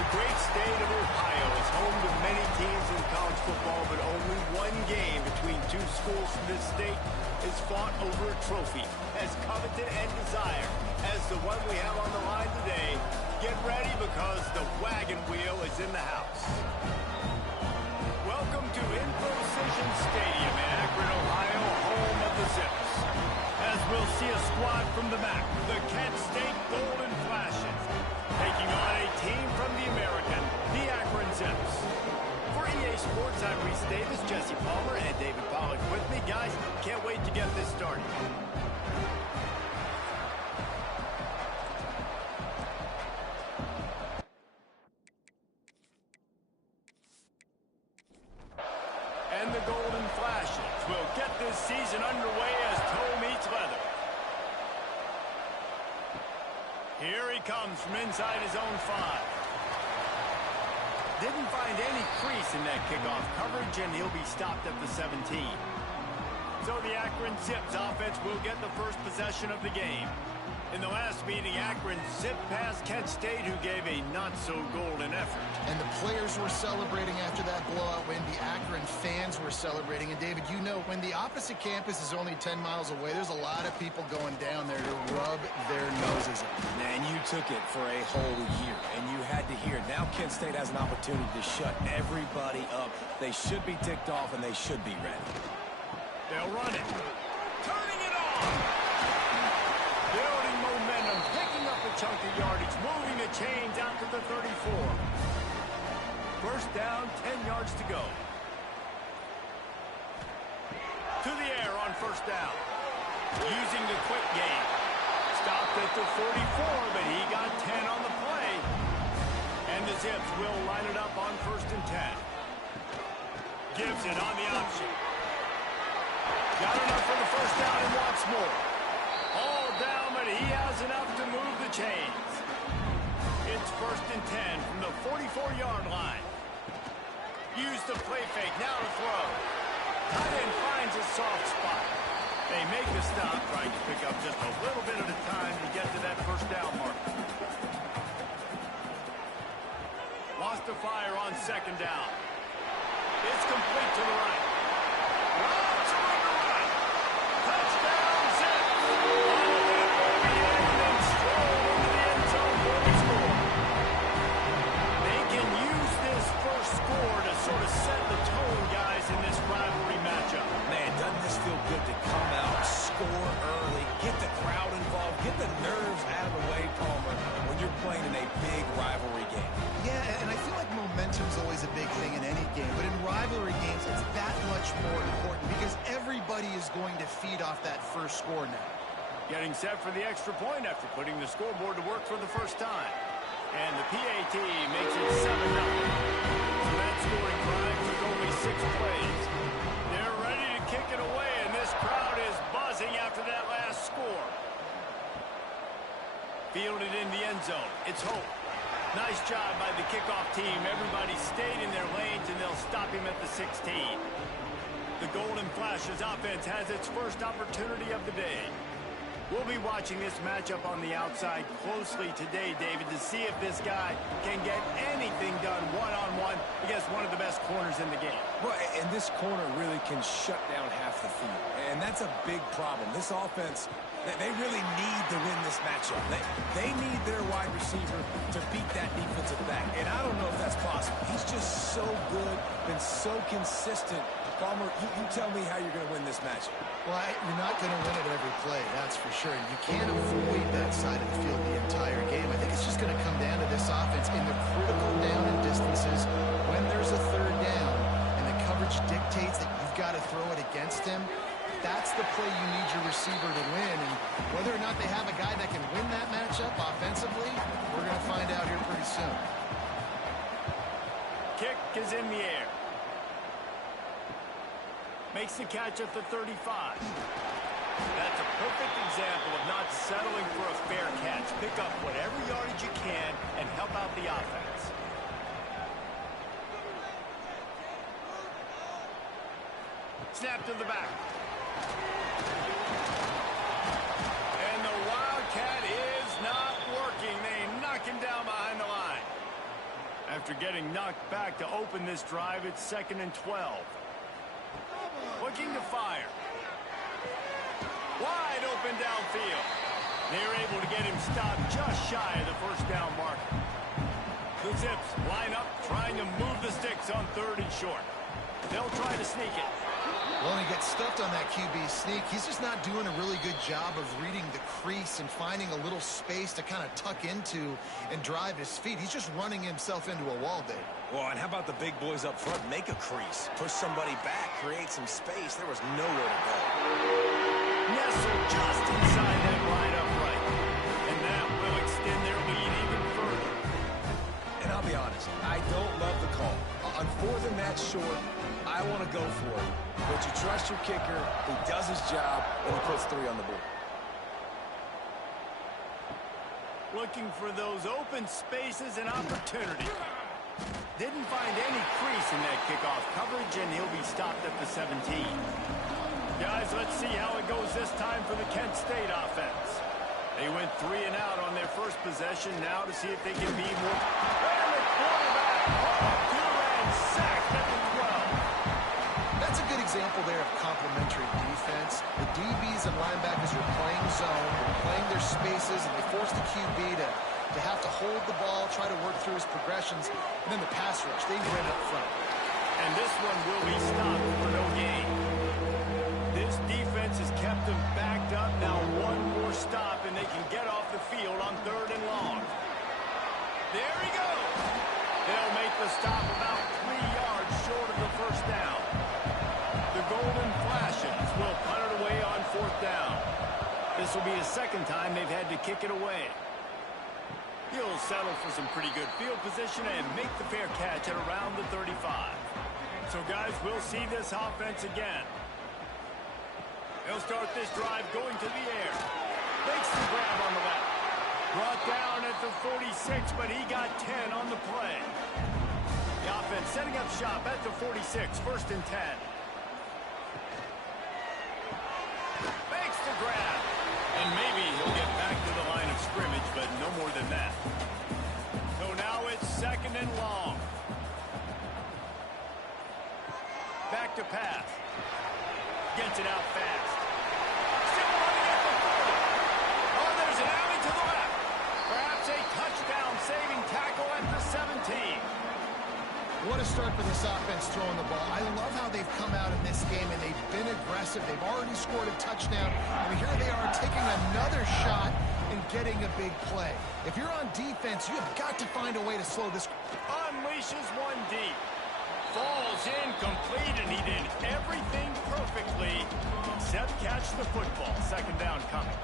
The great state of Ohio is home to many teams in college football, but only one game between two schools from this state is fought over a trophy as coveted and desired as the one we have on the line today. Get ready because the wagon wheel is in the house. Welcome to InfoCision Stadium in Akron, Ohio, home of the Zips. As we'll see a squad from the back, the Kent State Golden Flashes, taking on a team from the American, the Akron Zips. For EA Sports, I'm Reese Davis, Jesse Palmer, and David Pollack with me. Guys, can't wait to get this started. And the Golden Flashes will get this season underway as toe meets leather. Here he comes from inside his own 5. Didn't find any crease in that kickoff coverage, and he'll be stopped at the 17. So the Akron Zips offense will get the first possession of the game. In the last meeting, Akron zipped past Kent State, who gave a not-so-golden effort. And the players were celebrating after that blowout win. The Akron fans were celebrating. And, David, you know, when the opposite campus is only 10 miles away, there's a lot of people going down there to rub their noses in. Man, you took it for a whole year, and you had to hear it. Now Kent State has an opportunity to shut everybody up. They should be ticked off, and they should be ready. They'll run it. Turning it on. Building momentum, picking up a chunk of yardage, moving the chains out to the 34. First down, 10 yards to go. To the air on first down. Using the quick game. Stopped at the 44, but he got 10 on the play. And the Zips will line it up on first and 10. Gives it on the option. Got enough for the first down and wants more. All down, but he has enough to move the chains. It's first and 10 from the 44-yard line. Use the play fake, now to throw. Tight end finds a soft spot. They make the stop, trying to pick up just a little bit at a time to get to that first down mark. Lost the fire on second down. It's complete to the right. Routes around the right. Touchdown, Zips. They can use this first score to sort of set the tone, guys, in this rivalry matchup. Man, doesn't this feel good to come out, score early, get the crowd involved, get the nerves out of the way, Palmer, when you're playing in a big rivalry game. Yeah, and I feel like momentum's always a big thing in any game, but in rivalry games, it's that much more important because everybody is going to feed off that first score now. Getting set for the extra point after putting the scoreboard to work for the first time. And the PAT makes it 7-0. So that scoring drive took only 6 plays. They're ready to kick it away, and this crowd is buzzing after that last score. Fielded in the end zone. It's Hope. Nice job by the kickoff team. Everybody stayed in their lanes, and they'll stop him at the 16. The Golden Flashes offense has its first opportunity of the day. We'll be watching this matchup on the outside closely today, David, to see if this guy can get anything done one-on-one against one of the best corners in the game. Well, and this corner really can shut down half the field, and that's a big problem. This offense, they really need to win this matchup. They need their wide receiver to beat that defensive back, and I don't know if that's possible. He's just so good, been so consistent. Palmer, you tell me how you're going to win this matchup. Well, you're not going to win it every play, that's for sure. You can't avoid that side of the field the entire game. I think it's just going to come down to this offense in the critical down and distances when there's a third down and the coverage dictates that you've got to throw it against him. That's the play you need your receiver to win. And whether or not they have a guy that can win that matchup offensively, we're going to find out here pretty soon. Kick is in the air. Makes the catch at the 35. That's a perfect example of not settling for a fair catch. Pick up whatever yardage you can and help out the offense. Snap to the back. And the Wildcat is not working. They knock him down behind the line. After getting knocked back to open this drive, it's 2nd and 12. Looking to fire. Wide open downfield. They're able to get him stopped just shy of the first down marker. The Zips line up, trying to move the sticks on 3rd and short. They'll try to sneak it. Well, when he gets stuffed on that QB sneak, he's just not doing a really good job of reading the crease and finding a little space to kind of tuck into and drive his feet. He's just running himself into a wall, Dave. Well, and how about the big boys up front? Make a crease, push somebody back, create some space. There was nowhere to go. Nestled just inside that wide upright. And that will extend their lead even further. And I'll be honest, I don't love the call. On 4th and that short, I want to go for it. But you trust your kicker, he does his job, and he puts 3 on the board. Looking for those open spaces and opportunity. Didn't find any crease in that kickoff coverage, and he'll be stopped at the 17. Guys, let's see how it goes this time for the Kent State offense. They went 3 and out on their first possession. Now to see if they can be more... And the quarterback brought to and sacked at the 12. That's a good example there of complementary defense. The DBs and linebackers are playing zone, they're playing their spaces, and they force the QB to have to hold the ball, try to work through his progressions, and then the pass rush, they win up front. And this one will be stopped for no gain. This defense has kept them backed up. Now one more stop, and they can get off the field on 3rd and long. There he goes. They'll make the stop about 3 yards short of the first down. The Golden Flashes will punt it away on 4th down. This will be the 2nd time they've had to kick it away. He'll settle for some pretty good field position and make the fair catch at around the 35. So, guys, we'll see this offense again. They'll start this drive going to the air. Makes the grab on the left. Brought down at the 46, but he got 10 on the play. The offense setting up shop at the 46, 1st and 10. Makes the grab. And maybe he'll get back to the line of scrimmage, but no more than that. So now it's 2nd and long. Back to pass. Gets it out fast. Still running at the 40. Oh, there's an alley to the left. Perhaps a touchdown-saving tackle at the 17. What a start for this offense throwing the ball. I love how they've come out in this game, and they've been aggressive. They've already scored a touchdown, and here they are taking another shot and getting a big play. If you're on defense, you have got to find a way to slow this. Unleashes one deep. Falls incomplete, and he did everything perfectly except catch the football. 2nd down coming.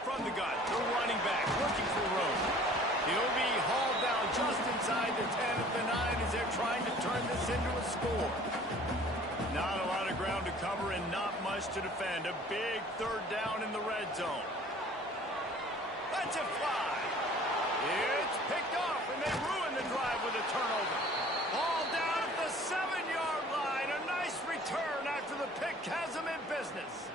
From the gun, the running back looking for room. He'll be hauled down just inside the 10 at the 9 as they're trying to turn this into a score. Not a lot of ground to cover and not much to defend. A big 3rd down in the red zone. Let's it fly. It's picked off, and they ruin the drive with a turnover. Ball down at the 7-yard line. A nice return after the pick has them in business.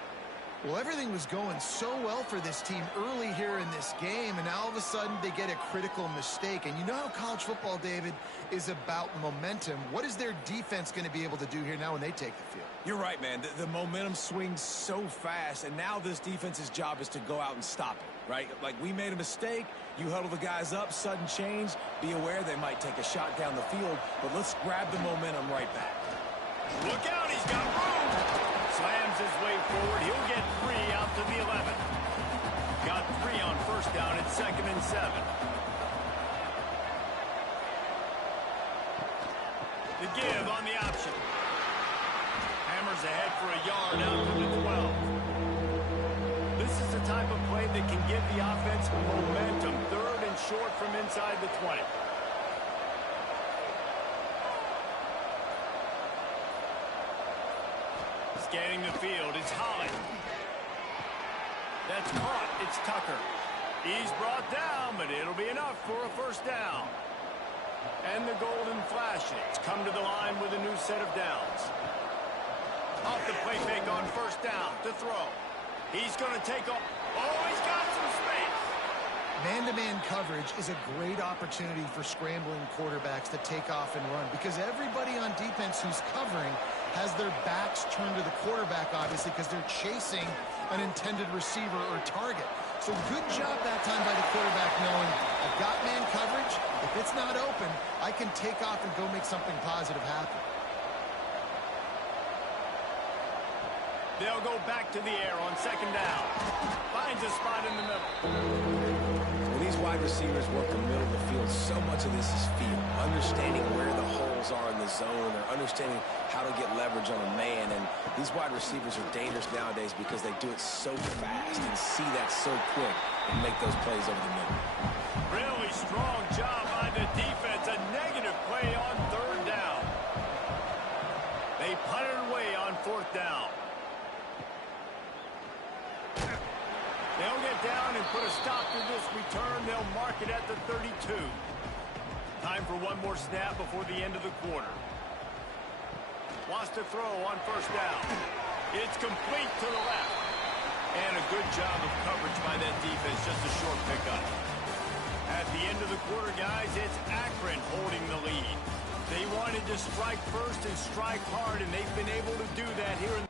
Well, everything was going so well for this team early here in this game, and now all of a sudden they get a critical mistake. And you know how college football, David, is about momentum. What is their defense going to be able to do here now when they take the field? You're right, man. The momentum swings so fast, and now this defense's job is to go out and stop it, right? Like, we made a mistake. You huddle the guys up, sudden change. Be aware they might take a shot down the field, but let's grab the momentum right back. Look out, he's got room. Slams his way forward. He'll get 3 out to the 11. Got 3 on 1st down. It's 2nd and 7. The give on the option. Hammers ahead for a yard out to the 12. This is the type of play that can give the offense momentum. 3rd and short from inside the 20. Scanning the field, it's Holland. That's caught, it's Tucker. He's brought down, but it'll be enough for a 1st down. And the Golden Flashes come to the line with a new set of downs. Off the play fake on 1st down to throw. He's going to take off. Oh, he's got some space. Man-to-man coverage is a great opportunity for scrambling quarterbacks to take off and run because everybody on defense who's covering has their backs turned to the quarterback, obviously, because they're chasing an intended receiver or target. So good job that time by the quarterback knowing I've got man coverage. If it's not open, I can take off and go make something positive happen. They'll go back to the air on second down. Finds a spot in the middle. When these wide receivers work the middle of the field, so much of this is feel. Understanding where the holes are in the zone or understanding how to get leverage on a man. And these wide receivers are dangerous nowadays because they do it so fast and see that so quick and make those plays over the middle. Really strong job by the defense. A negative play on third down. They punt it away on fourth down. They'll get down and put a stop to this return. They'll mark it at the 32. Time for one more snap before the end of the quarter. Wants to throw on first down. It's complete to the left. And a good job of coverage by that defense. Just a short pickup. At the end of the quarter, guys, it's Akron holding the lead. They wanted to strike first and strike hard, and they've been able to do that here in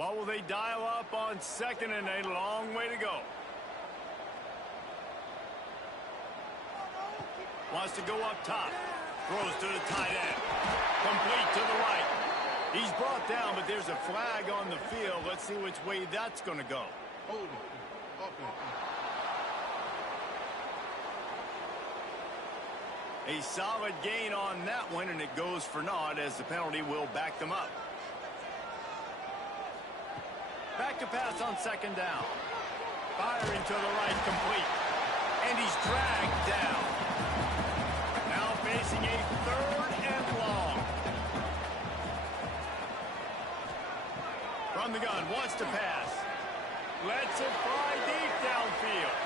What will they dial up on second and a long way to go? Wants to go up top. Throws to the tight end. Complete to the right. He's brought down, but there's a flag on the field. Let's see which way that's going to go. A solid gain on that one, and it goes for naught as the penalty will back them up. Back to pass on second down. Firing to the right, complete. And he's dragged down. Now facing a third and long. From the gun, wants to pass. Lets it fly deep downfield.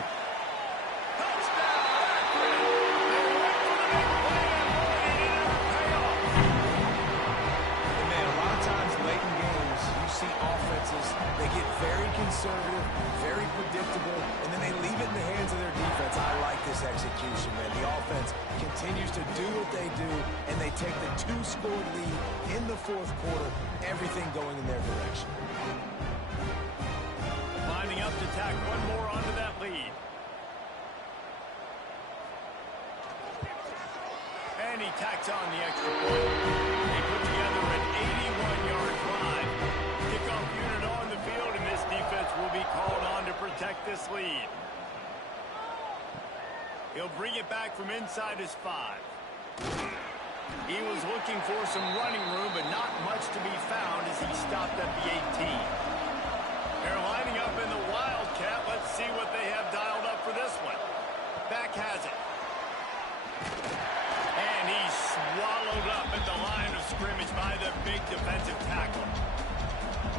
Touchdown! They went for the big play, and boy, it didn't pay off. And man, a lot of times late in games, you see offenses, they get very conservative, very predictable, and then they leave it in the hands of their defense. I like this execution, man. The offense continues to do what they do, and they take the two-score lead in the fourth quarter, everything going in their direction. Lining up to tack one more onto that lead. And he tacks on the extra point. They put together an 81-yard drive. Kickoff unit on the field, and this defense will be called on to protect this lead. He'll bring it back from inside his 5. He was looking for some running room, but not much to be found as he stopped at the 18. They're lining up in the Wildcat. Let's see what they have dialed up for this one. Back has it. And he's swallowed up at the line of scrimmage by the big defensive tackle.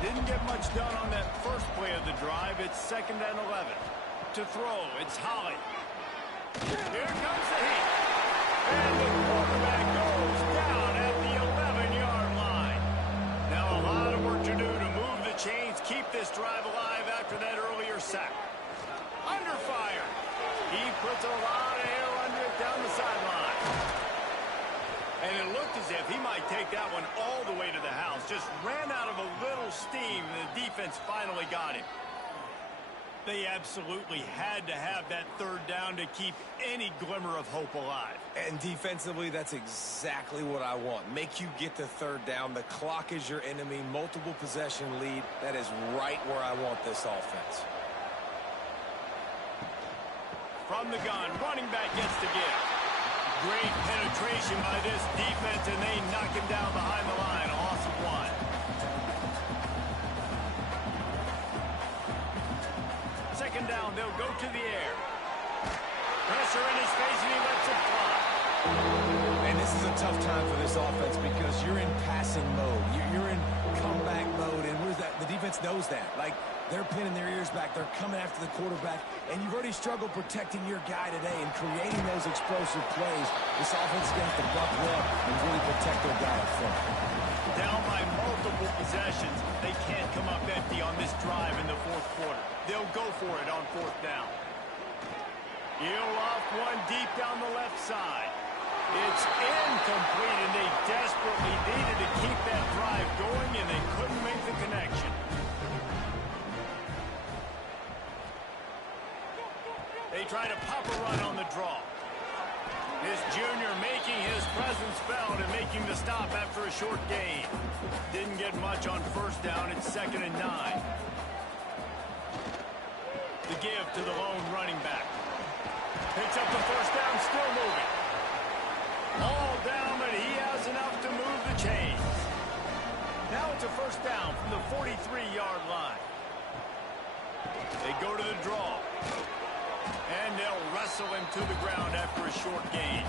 Didn't get much done on that first play of the drive. It's second and 11. To throw, it's Holly. Here comes the heat. And the quarterback goes down at the 11-yard line. Now a lot of work to do to move the chains, keep this drive alive after that earlier sack. Under fire. He puts a lot of air under it down the sideline. And it looked as if he might take that one all the way to the house. Just ran out of a little steam, and the defense finally got him. They absolutely had to have that third down to keep any glimmer of hope alive. And defensively, that's exactly what I want. Make you get the third down. The clock is your enemy. Multiple possession lead. That is right where I want this offense. From the gun, running back gets to give. Great penetration by this defense, and they knock him down behind the line. A loss of 1. Second down, they'll go to the air. Pressure in his face, and he lets it fly. And this is a tough time for this offense because you're in passing mode. You're in comeback mode, and where's that? The defense knows that. Like, they're pinning their ears back. They're coming after the quarterback, and you've already struggled protecting your guy today and creating those explosive plays. This offense is going to have to buckle up and really protect their guy up front. Down by multiple possessions, they can't come up empty on this drive in the fourth quarter. They'll go for it on fourth down. He'll off one deep down the left side. It's incomplete, and they desperately needed to keep that drive going, and they couldn't make the connection. They try to pop a run on the draw. This junior making his presence felt and making the stop after a short gain. Didn't get much on first down. It's 2nd and 9. The give to the lone running back. Picks up the first down, still moving. All down, but he has enough to move the chains. Now it's a first down from the 43-yard line. They go to the draw. And they'll wrestle him to the ground after a short gain.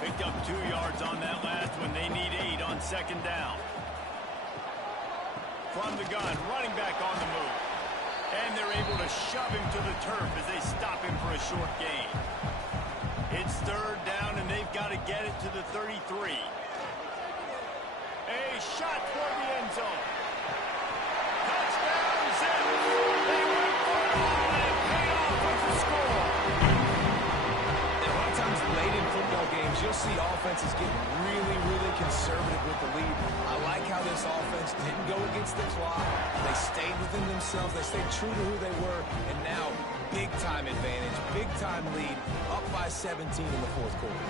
Picked up 2 yards on that last one. They need 8 on 2nd down. From the gun, running back on the move. And they're able to shove him to the turf as they stop him for a short gain. It's 3rd down, and they've got to get it to the 33. A shot toward the end zone. Touchdown, Zips! They went for it all, and it paid off with the score. A lot of times late in football games, you'll see offenses get really, really conservative with the lead. I like how this offense didn't go against the clock. They stayed within themselves. They stayed true to who they were. And now, big-time advantage, big-time lead, up by 17 in the fourth quarter.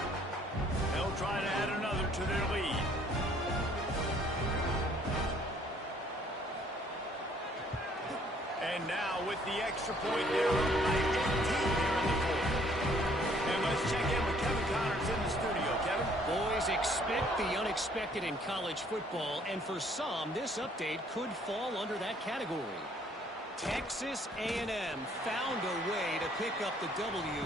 They'll try to add another to their lead. And now, with the extra point, they're up by 18 here in the fourth. And let's check in with Kevin Connors in the studio. Kevin? Boys, expect the unexpected in college football, and for some, this update could fall under that category. Texas A&M found a way to pick up the W,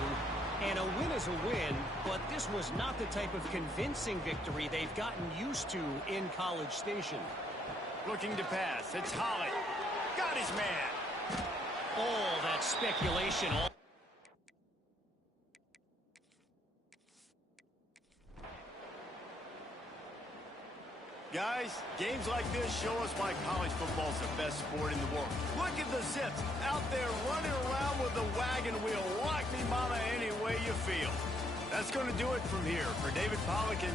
and a win is a win, but this was not the type of convincing victory they've gotten used to in College Station. Looking to pass. It's Holland. Got his man. All that speculation. Guys, games like this show us why college football is the best sport in the world. Look at the Zips out there running around with the wagon wheel. Lock me, mama, any way you feel. That's going to do it from here. For David Pollock and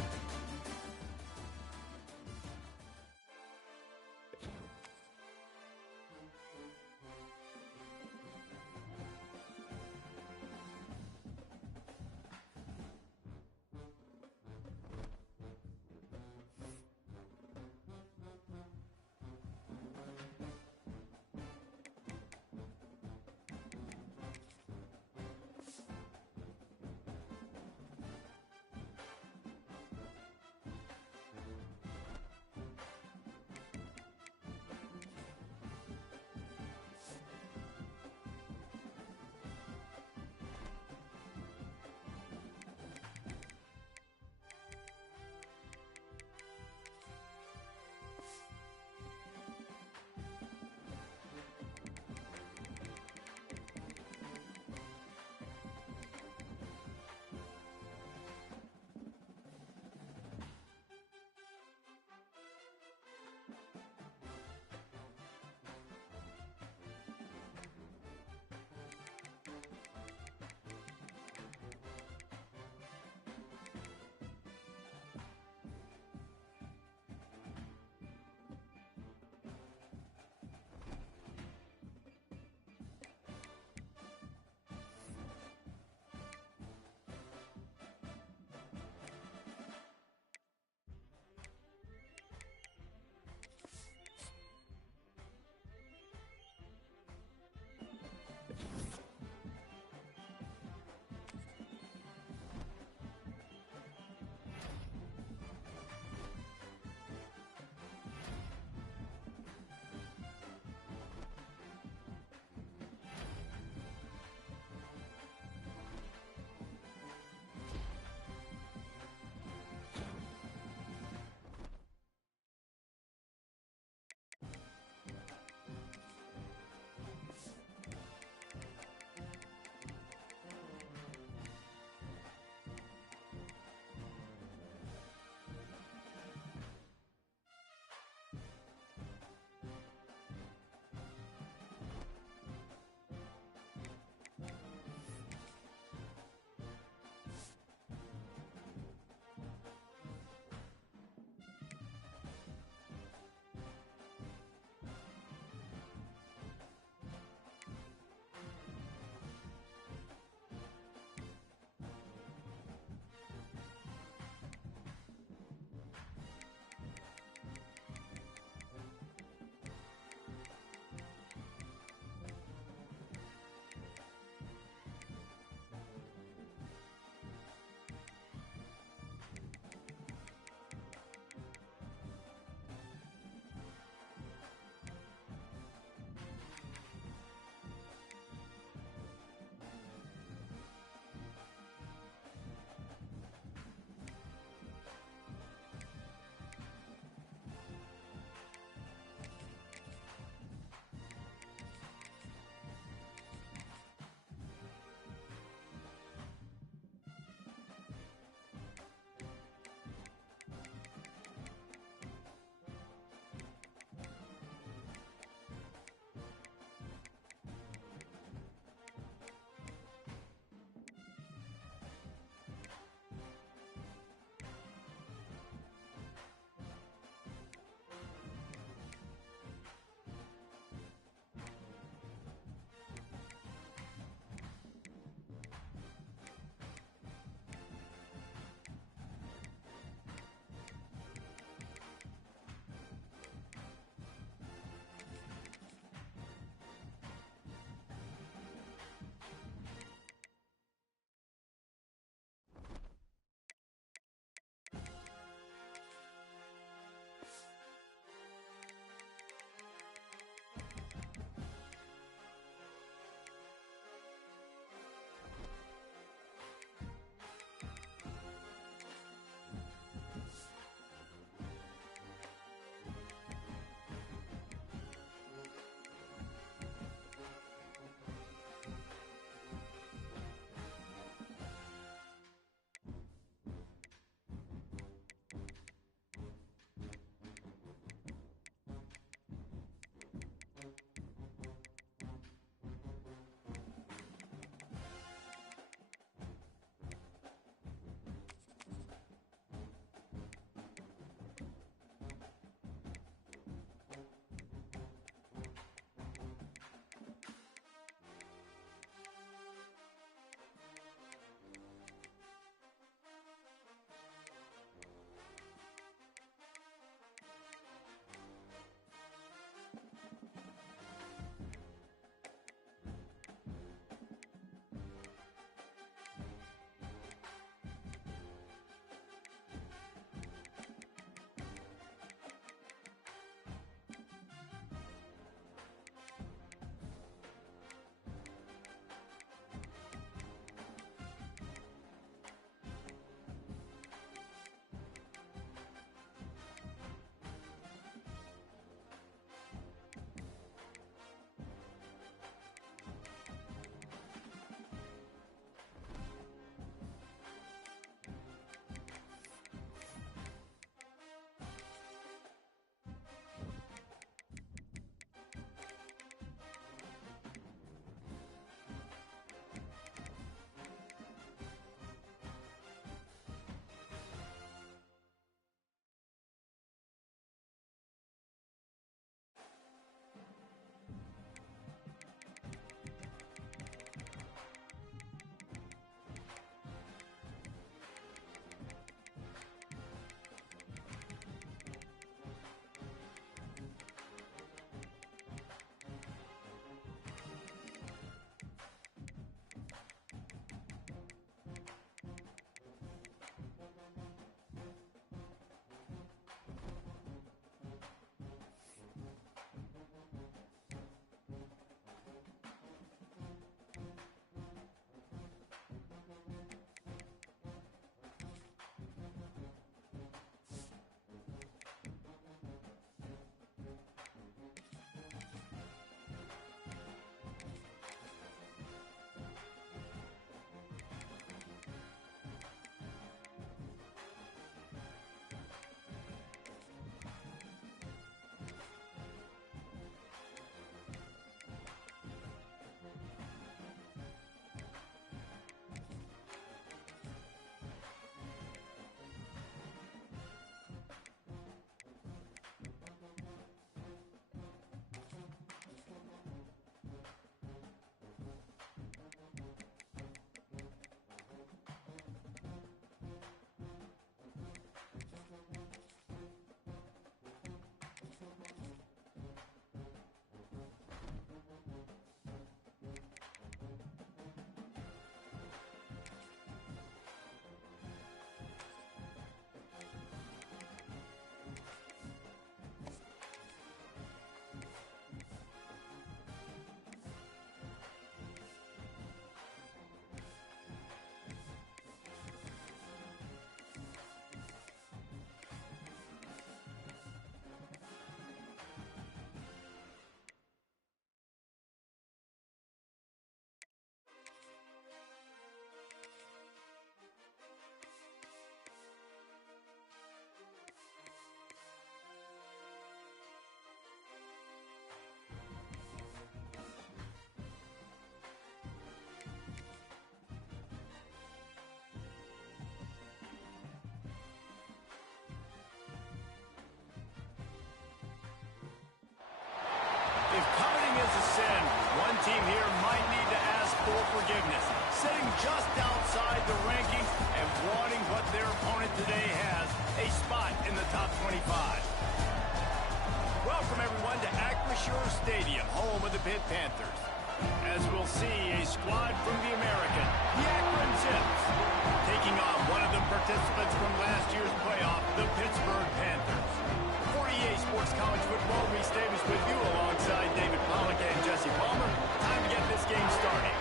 team here might need to ask for forgiveness, sitting just outside the rankings and wanting what their opponent today has, a spot in the top 25. Welcome, everyone, to Acrisure Stadium, home of the Pitt Panthers. As we'll see, a squad from the American, the Akron Zips, taking on one of the participants from last year's playoff, the Pittsburgh Panthers. For EA Sports College Football, Reese Davis with you alongside David Pollack and Jesse Palmer. Time to get this game started.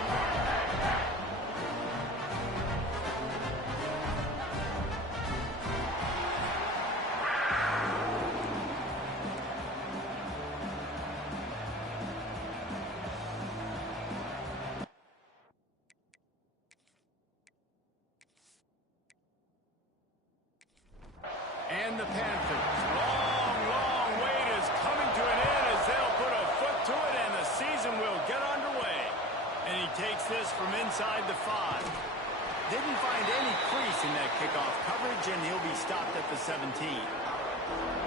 And the Panthers, long wait is coming to an end as they'll put a foot to it and the season will get underway. And he takes this from inside the 5. Didn't find any crease in that kickoff coverage, and he'll be stopped at the 17.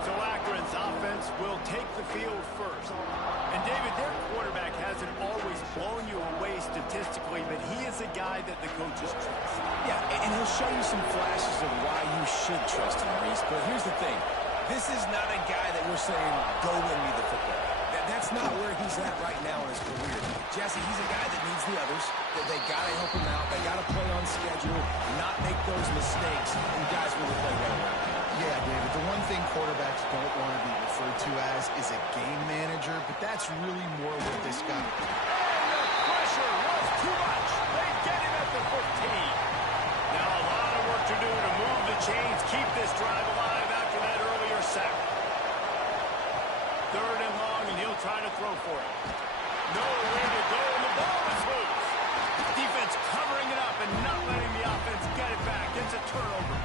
So Akron's offense will take the field first. And David, their quarterback hasn't always blown you away statistically, but he is a guy that the coaches trust. Yeah, and he'll show you some flashes of why you should trust him, Reese. But here's the thing. This is not a guy that we're saying, go win me the football. That's not where he's at right now in his career. Jesse, he's a guy that needs the others. They got to help him out. They got to play on schedule, not make those mistakes, and guys really play well. Yeah, David, the one thing quarterbacks don't want to be referred to as is a game manager, but that's really more what this guy... And the pressure was too much. They get him at the 15. Now a lot of work to do to move the chains, keep this drive alive after that earlier sack. 3rd and long, and he'll try to throw for it. Nowhere to go, and the ball is loose. Defense covering it up and not letting the offense get it back. It's a turnover.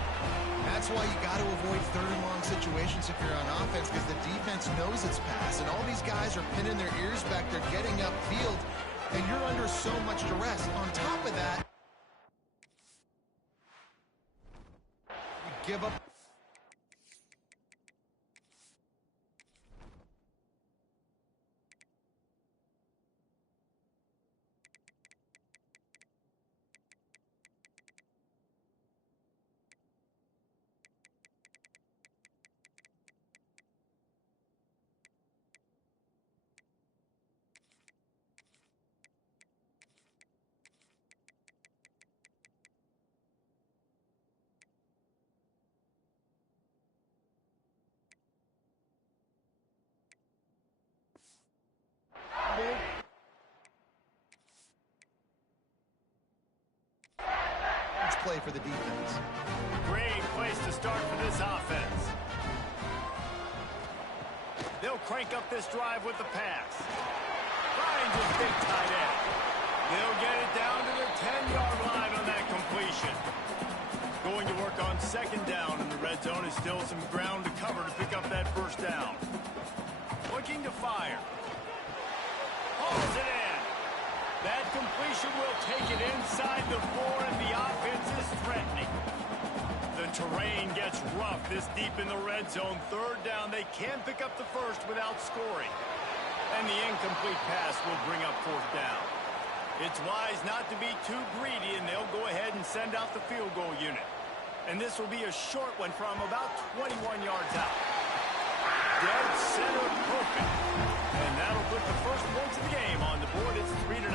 That's why you got to avoid 3rd and long situations if you're on offense, because the defense knows it's pass, and all these guys are pinning their ears back. They're getting upfield, and you're under so much duress. On top of that, you give up. Let's play for the defense. Great place to start for this offense. They'll crank up this drive with the pass. Finds his big tight end. They'll get it down to the 10-yard line on that completion. Going to work on 2nd down, and the red zone is still some ground to cover to pick up that 1st down. Looking to fire. Hauls it in. That completion will take it inside the 4, and the offense is threatening. The terrain gets rough this deep in the red zone. 3rd down, they can pick up the 1st without scoring. And the incomplete pass will bring up 4th down. It's wise not to be too greedy, and they'll go ahead and send out the field goal unit. And this will be a short one from about 21 yards out. Dead center perfect. And that'll put the first points of the game on the board. It's 3-0.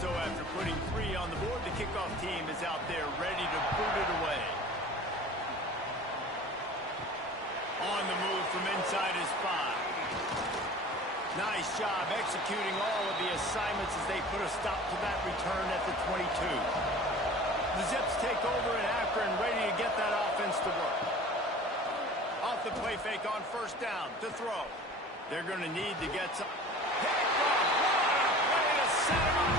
So after putting 3 on the board, the kickoff team is out there ready to boot it away. On the move from inside his 5. Nice job executing all of the assignments as they put a stop to that return at the 22. The Zips take over in Akron, ready to get that offense to work. Off the play fake on 1st down to throw. They're going to need to get some... Picked off! What a play to set him up!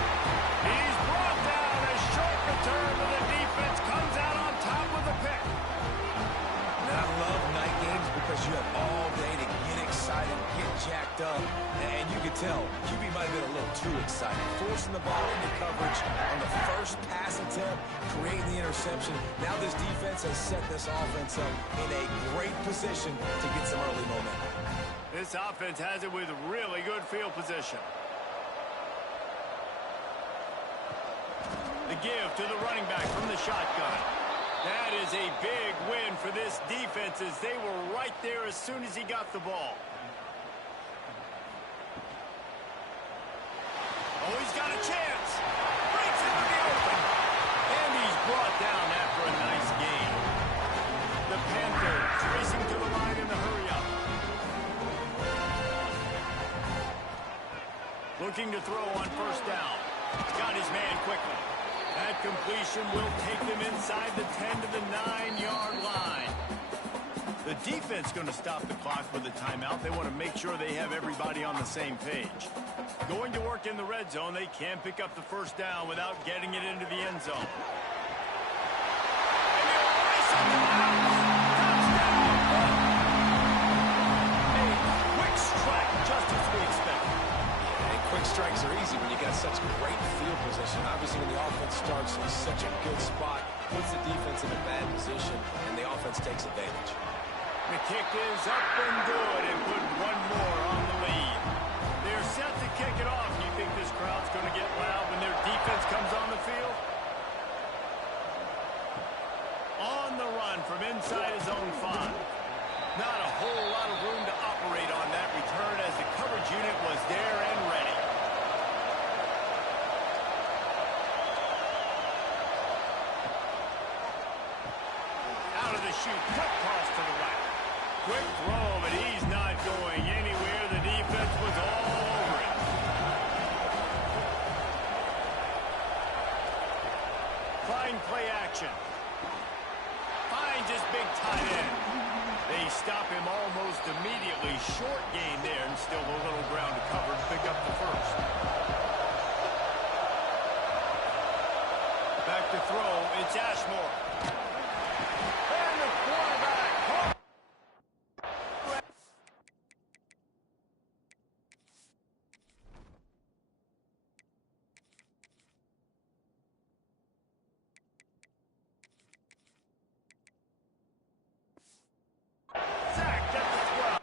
He's brought down. A short return, and the defense comes out on top with a pick. And I love night games because you have all day to get excited, get jacked up, and you can tell QB might have been a little too excited. Forcing the ball into coverage on the 1st pass attempt, creating the interception. Now this defense has set this offense up in a great position to get some early momentum. This offense has it with really good field position. The give to the running back from the shotgun. That is a big win for this defense as they were right there as soon as he got the ball. Oh, he's got a chance. Breaks into the open. And he's brought down after a nice gain. The Panthers racing to the line in the hurry-up. Looking to throw on first down. Got his man quickly. That completion will take them inside the 10 to the 9-yard line. The defense going to stop the clock with a timeout. They want to make sure they have everybody on the same page. Going to work in the red zone. They can't pick up the first down without getting it into the end zone. And they're racing to the house. Touchdown! A quick strike, just as we expected. And quick strikes are easy when you got such great field position. Obviously, when the offense starts in such a good spot, puts the defense in a bad position, and the offense takes advantage. The kick is up and good and put one more on the lead. They're set to kick it off. You think this crowd's going to get loud when their defense comes on the field? On the run from inside his own 5. Not a whole lot of room to operate on that return as the coverage unit was there and ready. Out of the chute, cut toss to the right. Quick throw, but he's not going anywhere. The defense was all over it. Fine play action. Finds his big tight end. They stop him almost immediately. Short gain there and still a little ground to cover to pick up the first. Back to throw. It's Ashmore. And the quarterback. Sacked at the 12.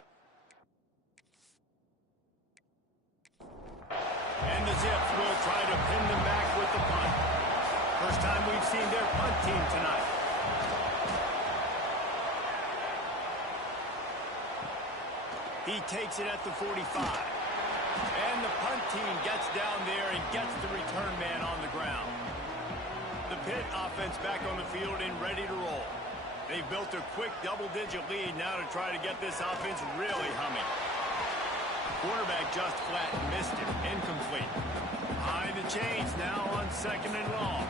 And the Zips will try to pin them back with the punt. First time we've seen their punt team tonight. He takes it at the 45. And the punt team gets down there and gets the return man on the ground. The Pitt offense back on the field and ready to roll. They've built a quick double-digit lead now to try to get this offense really humming. Quarterback just flat missed it. Incomplete. Behind the chains now on 2nd and long.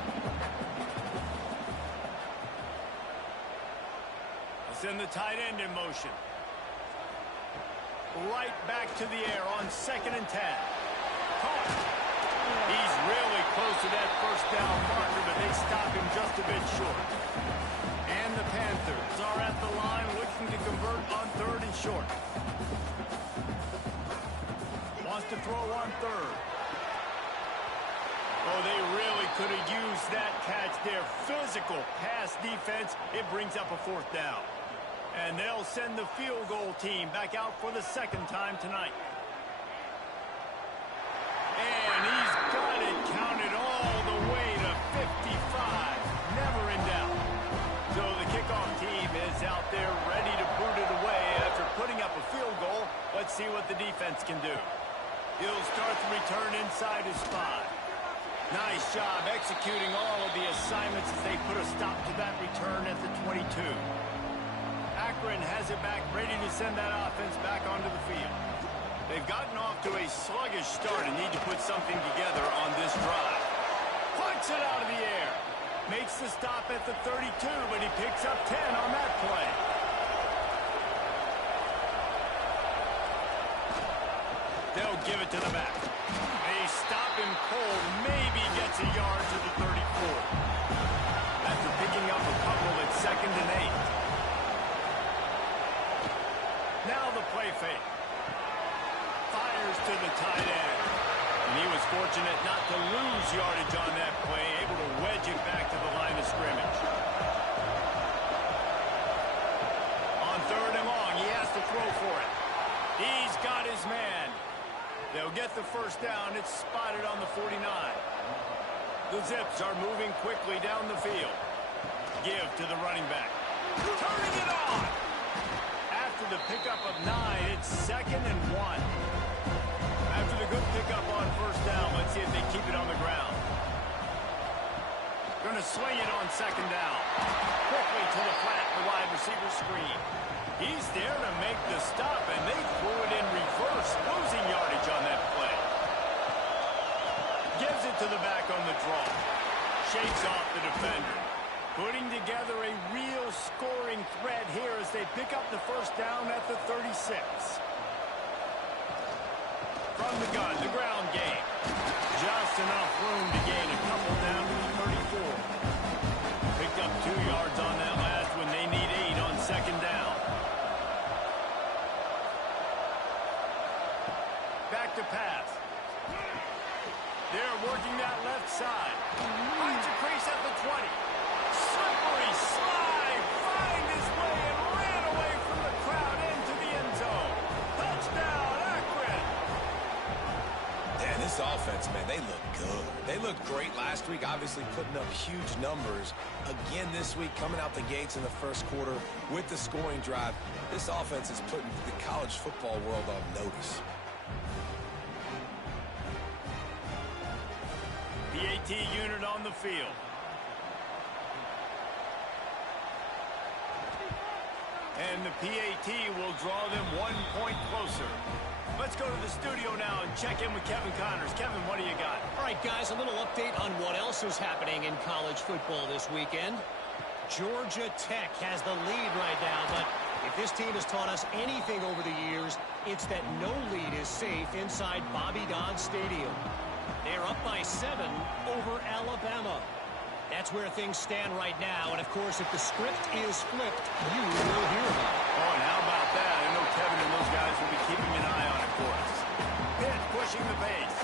They'll send the tight end in motion. Right back to the air on 2nd and 10. Caught. He's really close to that first down marker, but they stop him just a bit short. And the Panthers are at the line looking to convert on 3rd and short. Wants to throw on 3rd. Oh, they really could have used that catch there. Physical pass defense. It brings up a 4th down. And they'll send the field goal team back out for the 2nd time tonight. And he's got it counted all the way to 55. Never in doubt. So the kickoff team is out there ready to boot it away after putting up a field goal. Let's see what the defense can do. He'll start the return inside his 5. Nice job executing all of the assignments as they put a stop to that return at the 22. Akron has it back, ready to send that offense back onto the field. They've gotten off to a sluggish start and need to put something together on this drive. Punts it out of the air. Makes the stop at the 32, but he picks up 10 on that play. They'll give it to the back. They stop him cold, maybe gets a yard to the 34. After picking up a couple at 2nd and 8. Now the play fake. Fires to the tight end. And he was fortunate not to lose yardage on that play, able to wedge it back to the line of scrimmage. On 3rd and long, he has to throw for it. He's got his man. They'll get the first down. It's spotted on the 49. The Zips are moving quickly down the field. Give to the running back. Turning it on! After the pickup of 9, it's 2nd and 1. After the good pickup on first down, let's see if they keep it on the ground. Going to swing it on 2nd down. Quickly to the flat, the wide receiver screen. He's there to make the stop, and they threw it in reverse, losing yardage on that play. Gives it to the back on the draw. Shakes off the defender. Putting together a real scoring threat here as they pick up the first down at the 36. From the gun, the ground game. Just enough room to gain a couple down to the 34. Picked up 2 yards on that last when they need 8 on 2nd down. Back to pass. They're working that left side. Finds a crease at the 20. Slippery slide, find his way and ran away from the crowd into the end zone. Touchdown, Akron. Yeah, this offense, man, they look good. They looked great last week, obviously putting up huge numbers. Again this week, coming out the gates in the first quarter with the scoring drive. This offense is putting the college football world on notice. PAT unit on the field. And the PAT will draw them 1 point closer. Let's go to the studio now and check in with Kevin Connors. Kevin, what do you got? All right, guys, a little update on what else is happening in college football this weekend. Georgia Tech has the lead right now, but if this team has taught us anything over the years, it's that no lead is safe inside Bobby Dodd Stadium. They're up by 7 over Alabama. That's where things stand right now, and of course, if the script is flipped, you will hear about it. Oh, and how about that? I know Kevin and those guys will be keeping an eye on it for us. Pitt pushing the pace.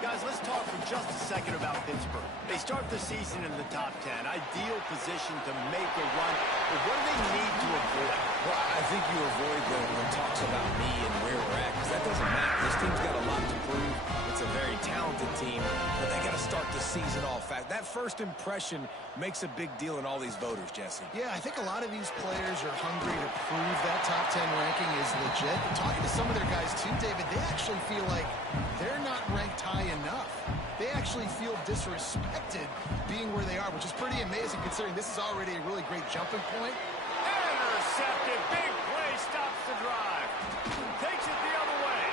Guys, let's talk for just a second about Pittsburgh. They start the season in the top 10. Ideal position to make a run. But what do they need to avoid? Well, I think you avoid the talks about me and where we're at, because that doesn't matter. This team's got a lot to prove. It's a very talented team, but they got to start the season off fast. That first impression makes a big deal in all these voters, Jesse. Yeah, I think a lot of these players are hungry to prove that top 10 ranking is legit. Talking to some of their guys too, David, they actually feel like they're not ranked high enough. They actually feel disrespected being where they are, which is pretty amazing considering this is already a really great jumping point. Intercepted. Big play stops the drive. Takes it the other way.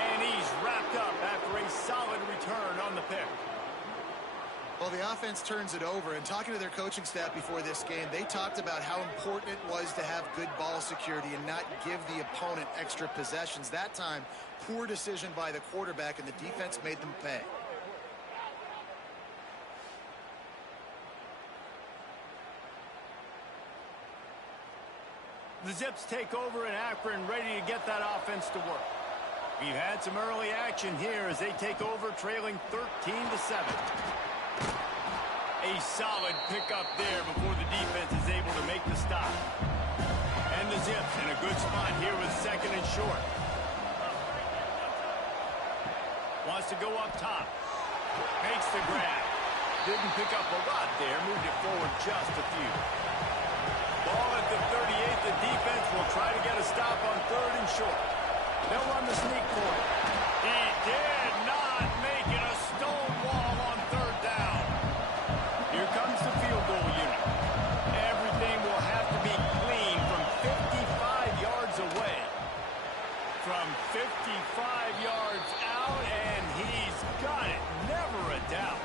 And he's wrapped up after a solid return on the pick. Well, the offense turns it over, and talking to their coaching staff before this game, they talked about how important it was to have good ball security and not give the opponent extra possessions. That time, poor decision by the quarterback, and the defense made them pay. The Zips take over in Akron, ready to get that offense to work. We've had some early action here as they take over, trailing 13-7. A solid pickup there before the defense is able to make the stop. And the Zips in a good spot here with 2nd and short. Wants to go up top. Makes the grab. Didn't pick up a lot there. Moved it forward just a few. Ball at the 38. The defense will try to get a stop on 3rd and short. They'll run the sneak for it. He did not make it a stone wall on 3rd down. Here comes the field goal unit. Everything will have to be clean from 55 yards away. From 55 yards out, and he's got it. Never a doubt.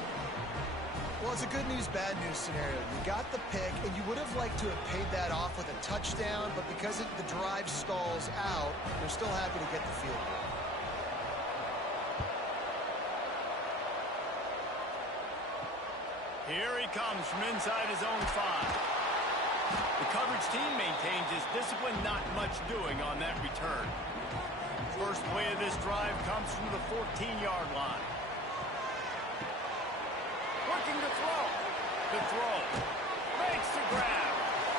Well, it's a good news, bad news scenario. You got the pick, and you would have liked to have paid that off with a touchdown, but because the drive stalls out, they're still happy to get the field goal. Here he comes from inside his own 5. The coverage team maintains his discipline, not much doing on that return. First play of this drive comes from the 14-yard line. Looking to throw. The throw. Makes the grab.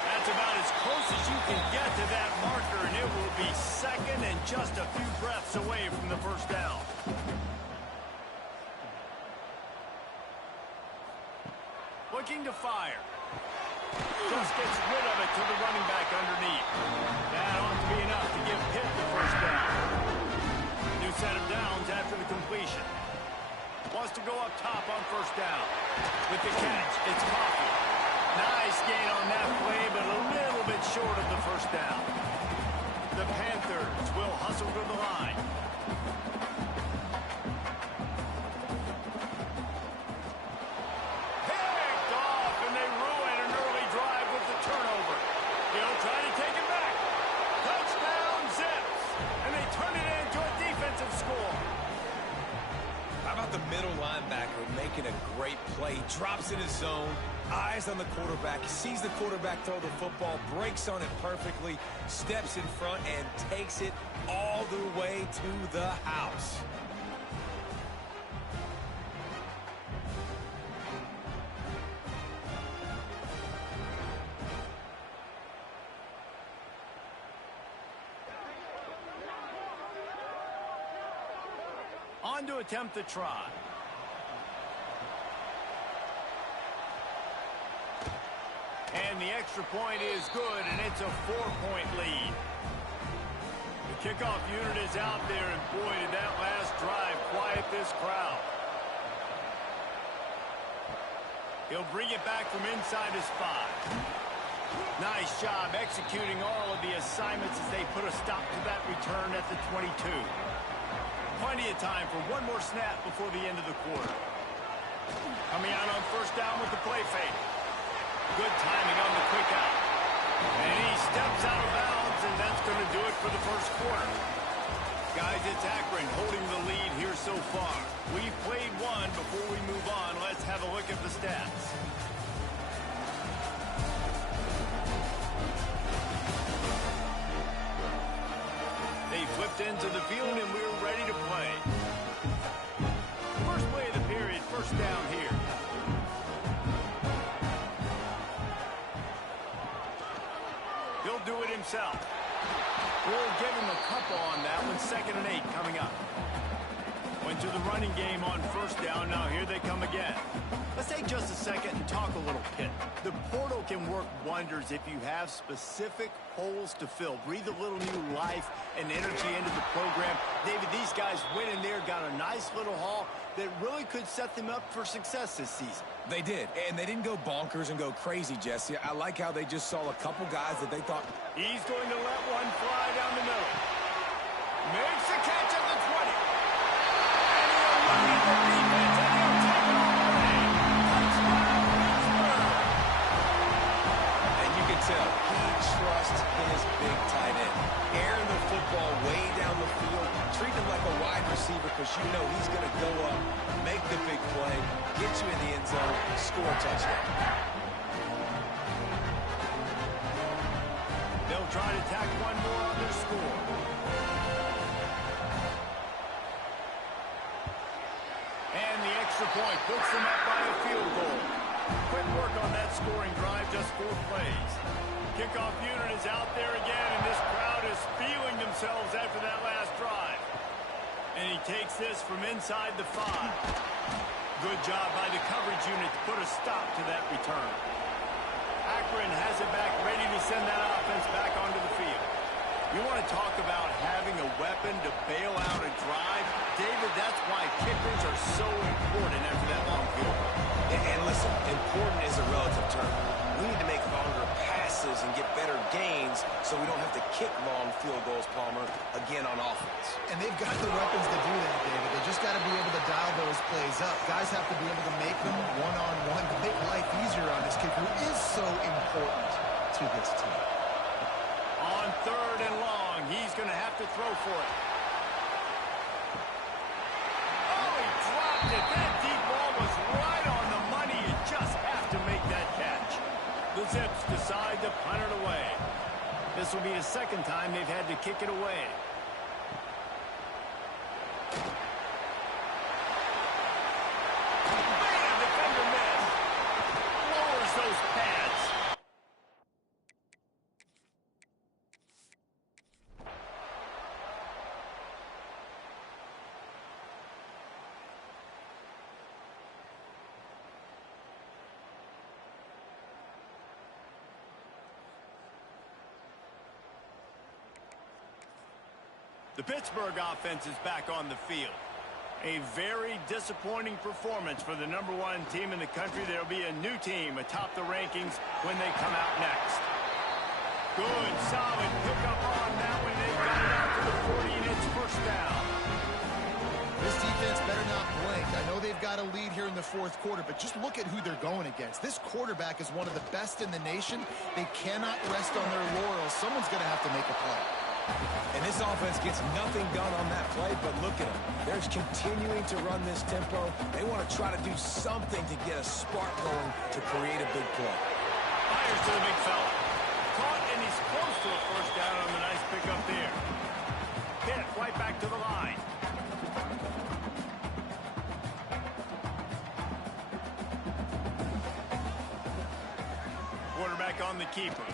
That's about as close as you can get to that marker, and it will be 2nd and just a few breaths away from the first down. looking to fire. Just gets rid of it to the running back underneath. That ought to be enough to give Pitt the first down. New set of downs after the completion. Wants to go up top on first down. With the catch, it's Coffee. Nice gain on that play, but a little bit short of the first down. The Panthers will hustle to the line. Picked off, and they ruin an early drive with the turnover. He'll try to take it back. Touchdown, Zips. And they turn it into a defensive score. How about the middle linebacker making a great play? Drops in his zone, eyes on the quarterback, sees the quarterback throw the football, breaks on it perfectly, steps in front, and takes it all the way to the house. On to attempt the try. And the extra point is good, and it's a 4-point lead. The kickoff unit is out there, and boy, did that last drive quiet this crowd. He'll bring it back from inside his 5. Nice job executing all of the assignments as they put a stop to that return at the 22. Plenty of time for one more snap before the end of the quarter. Coming out on first down with the play fake. Good timing on the quick out. And he steps out of bounds, and that's going to do it for the first quarter. Guys, it's Akron holding the lead here so far. We've played one. Before we move on, let's have a look at the stats. They flipped into the field, and we're ready to play. First play of the period, first down here. He'll do it himself. We'll give him a couple on that one. 2nd and 8 coming up. Went to the running game on first down. Now here they come again. Let's take just a second and talk a little Pitt. The portal can work wonders if you have specific holes to fill. Breathe a little new life and energy into the program. David, these guys went in there, got a nice little haul that really could set them up for success this season. They did, and they didn't go bonkers and go crazy, Jesse. I like how they just saw a couple guys that they thought. He's going to let one fly down the middle. Makes the catch at the 20. And he'll look at the defense, and he'll take it all away. Touchdown, Pittsburgh. And you can tell he trusts his big tight end. Airing the football way down the field, treat him like a wide receiver because you know he's going to go up, make the big play, get you in the end zone, score a touchdown. They'll try to tack one more on their score. And the extra point puts them up by a field goal. Quick work on that scoring drive, just 4 plays. Kickoff unit is out there again, and this crowd is feeling themselves after that last drive. And he takes this from inside the 5. Good job by the coverage unit to put a stop to that return. Akron has it back, ready to send that offense back onto the field. You want to talk about having a weapon to bail out a drive? David, that's why kickers are so important after that long field goal. And listen, important is a relative term. We need to make longer passes and get better gains so we don't have to kick long field goals, Palmer, again on offense. And they've got the weapons to do that, David. They just got to be able to dial those plays up. Guys have to be able to make them one-on-one to make life easier on this kicker, who is so important to this team. On 3rd and long, he's going to have to throw for it. Oh, he dropped it. That deep ball was right on the money. You just have to make that catch. The Zips decide to punt it away. This will be the 2nd time they've had to kick it away. Man, defender missed. Lowers those pads. The Pittsburgh offense is back on the field. A very disappointing performance for the #1 team in the country. There'll be a new team atop the rankings when they come out next. Good, solid pickup on that one. They got it out to the 40, and it's first down. This defense better not blink. I know they've got a lead here in the fourth quarter, but just look at who they're going against. This quarterback is one of the best in the nation. They cannot rest on their laurels. Someone's going to have to make a play. And this offense gets nothing done on that play, but look at them. They're continuing to run this tempo. They want to try to do something to get a spark going to create a big play. Fires to the big fella. Caught, and he's close to a first down on the nice pickup there. Hit right back to the line. Quarterback on the keeper.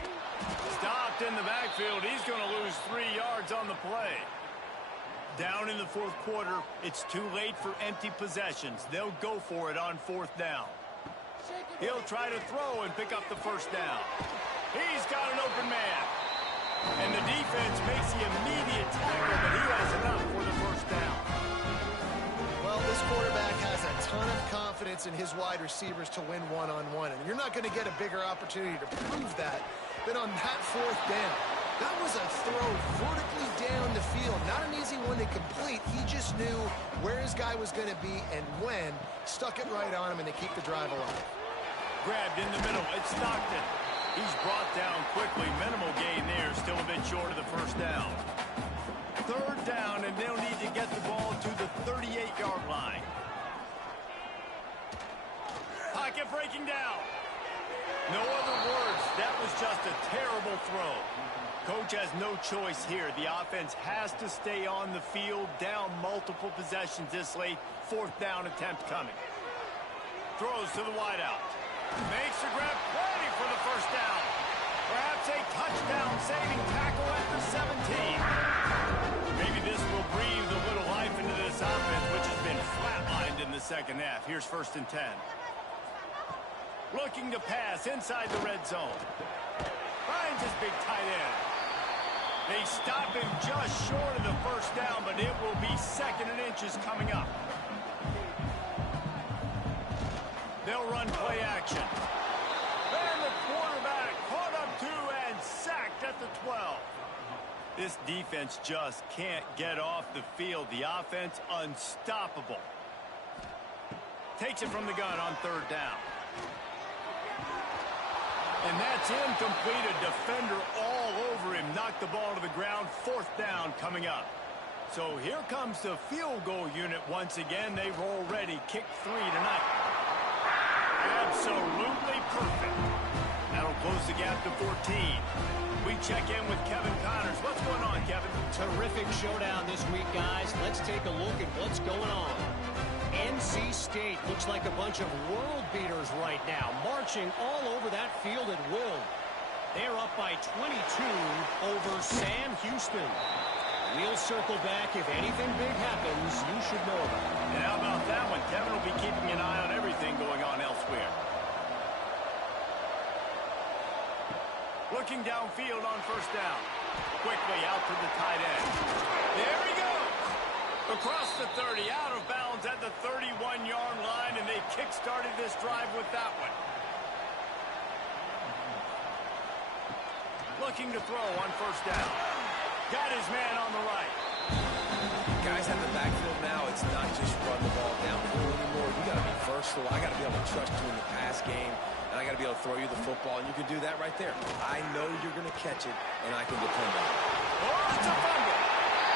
Stopped in the backfield. He's going to lose 3 yards on the play. Down in the fourth quarter, it's too late for empty possessions. They'll go for it on fourth down. He'll try to throw and pick up the first down. He's got an open man. And the defense makes the immediate tackle, but he has enough for the first down. Well, this quarterback has a ton of confidence in his wide receivers to win one-on-one, and you're not going to get a bigger opportunity to prove that than on that fourth down. That was a throw vertically down the field. Not an easy one to complete. He just knew where his guy was going to be and when. Stuck it right on him, and they keep the drive alive. Grabbed in the middle. It's Stockton. He's brought down quickly. Minimal gain there. Still a bit short of the first down. Third down, and they'll need to get the ball to the 38-yard line. Pocket breaking down. No other words. That was just a terrible throw. Coach has no choice here. The offense has to stay on the field, down multiple possessions this late. Fourth down attempt coming. Throws to the wideout. Makes the grab, plenty for the first down. Perhaps a touchdown-saving tackle at the 17. Maybe this will breathe a little life into this offense, which has been flatlined in the second half. Here's 1st and 10. Looking to pass inside the red zone. Finds his big tight end. They stop him just short of the first down, but it will be 2nd and inches coming up. They'll run play action. And the quarterback caught up to and sacked at the 12. This defense just can't get off the field. The offense unstoppable. Takes it from the gun on 3rd down. And that's incomplete. A defender all over him. Knocked the ball to the ground. 4th down coming up. So here comes the field goal unit once again. They've already kicked 3 tonight. Absolutely perfect. That'll close the gap to 14. We check in with Kevin Connors. What's going on, Kevin? Terrific showdown this week, guys. Let's take a look at what's going on. NC State looks like a bunch of world beaters right now, marching all over that field at will. They're up by 22 over Sam Houston. We'll circle back. If anything big happens, you should know about it. And how about that one? Kevin will be keeping an eye on everything going on elsewhere. Looking downfield on 1st down. Quickly out to the tight end. There he goes. Across the 30, out of bounds at the 31-yard line, and they kick-started this drive with that one. Looking to throw on 1st down. Got his man on the right. Guys at the backfield now, it's not just run the ball downfield anymore. You got to be versatile. I got to be able to trust you in the pass game, and I got to be able to throw you the football, and you can do that right there. I know you're going to catch it, and I can depend on it. Oh, it's a fumble.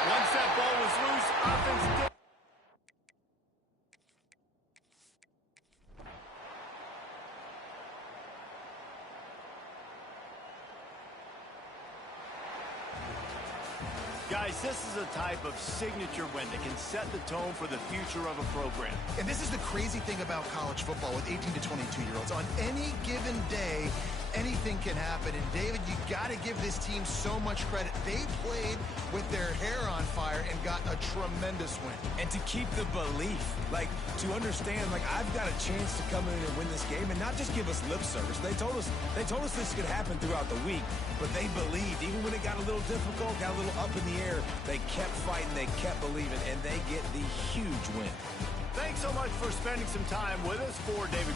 Once that ball was loose, offense did. Guys, this is a type of signature win that can set the tone for the future of a program. And this is the crazy thing about college football with 18 to 22-year-olds. On any given day, anything can happen. And, David, you got to give this team so much credit. They played with their hair on fire and got a tremendous win. And to keep the belief, like, to understand, like, I've got a chance to come in and win this game and not just give us lip service. They told us this could happen throughout the week, but they believed. Even when it got a little difficult, got a little up in the air, they kept fighting, they kept believing, and they get the huge win. Thanks so much for spending some time with us. For David.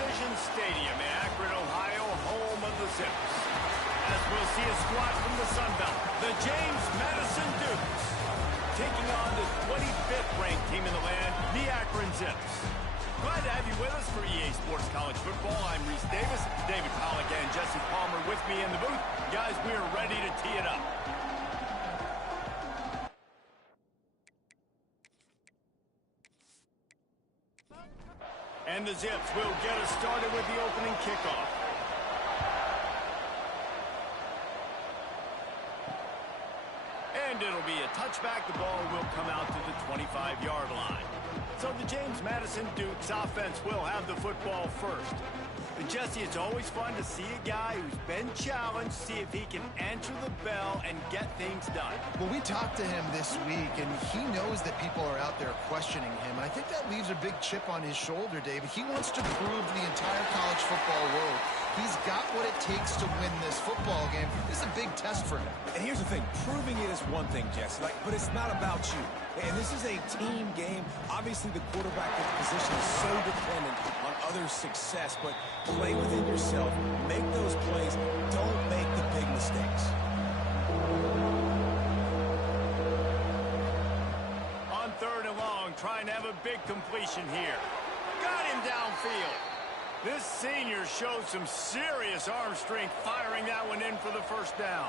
Precision Stadium in Akron, Ohio, home of the Zips. As we'll see a squad from the Sun Belt, the James Madison Dukes, taking on the 25th ranked team in the land, the Akron Zips. Glad to have you with us for EA Sports College Football. I'm Reese Davis, David Pollack and Jesse Palmer with me in the booth. Guys, we are ready to tee it up. And the Zips will get us started with the opening kickoff. And it'll be a touchback. The ball will come out to the 25-yard line. So the James Madison Dukes offense will have the football first. But Jesse, it's always fun to see a guy who's been challenged, see if he can answer the bell and get things done. Well, we talked to him this week, and he knows that people are out there questioning him. And I think that leaves a big chip on his shoulder, David. He wants to prove to the entire college football world he's got what it takes to win this football game. This is a big test for him. And here's the thing. Proving it is one thing, Jesse, but it's not about you. And this is a team game. Obviously, the quarterback position is so dependent on others' success, but play within yourself. Make those plays. Don't make the big mistakes. On 3rd and long, trying to have a big completion here. Got him downfield. This senior showed some serious arm strength firing that one in for the first down.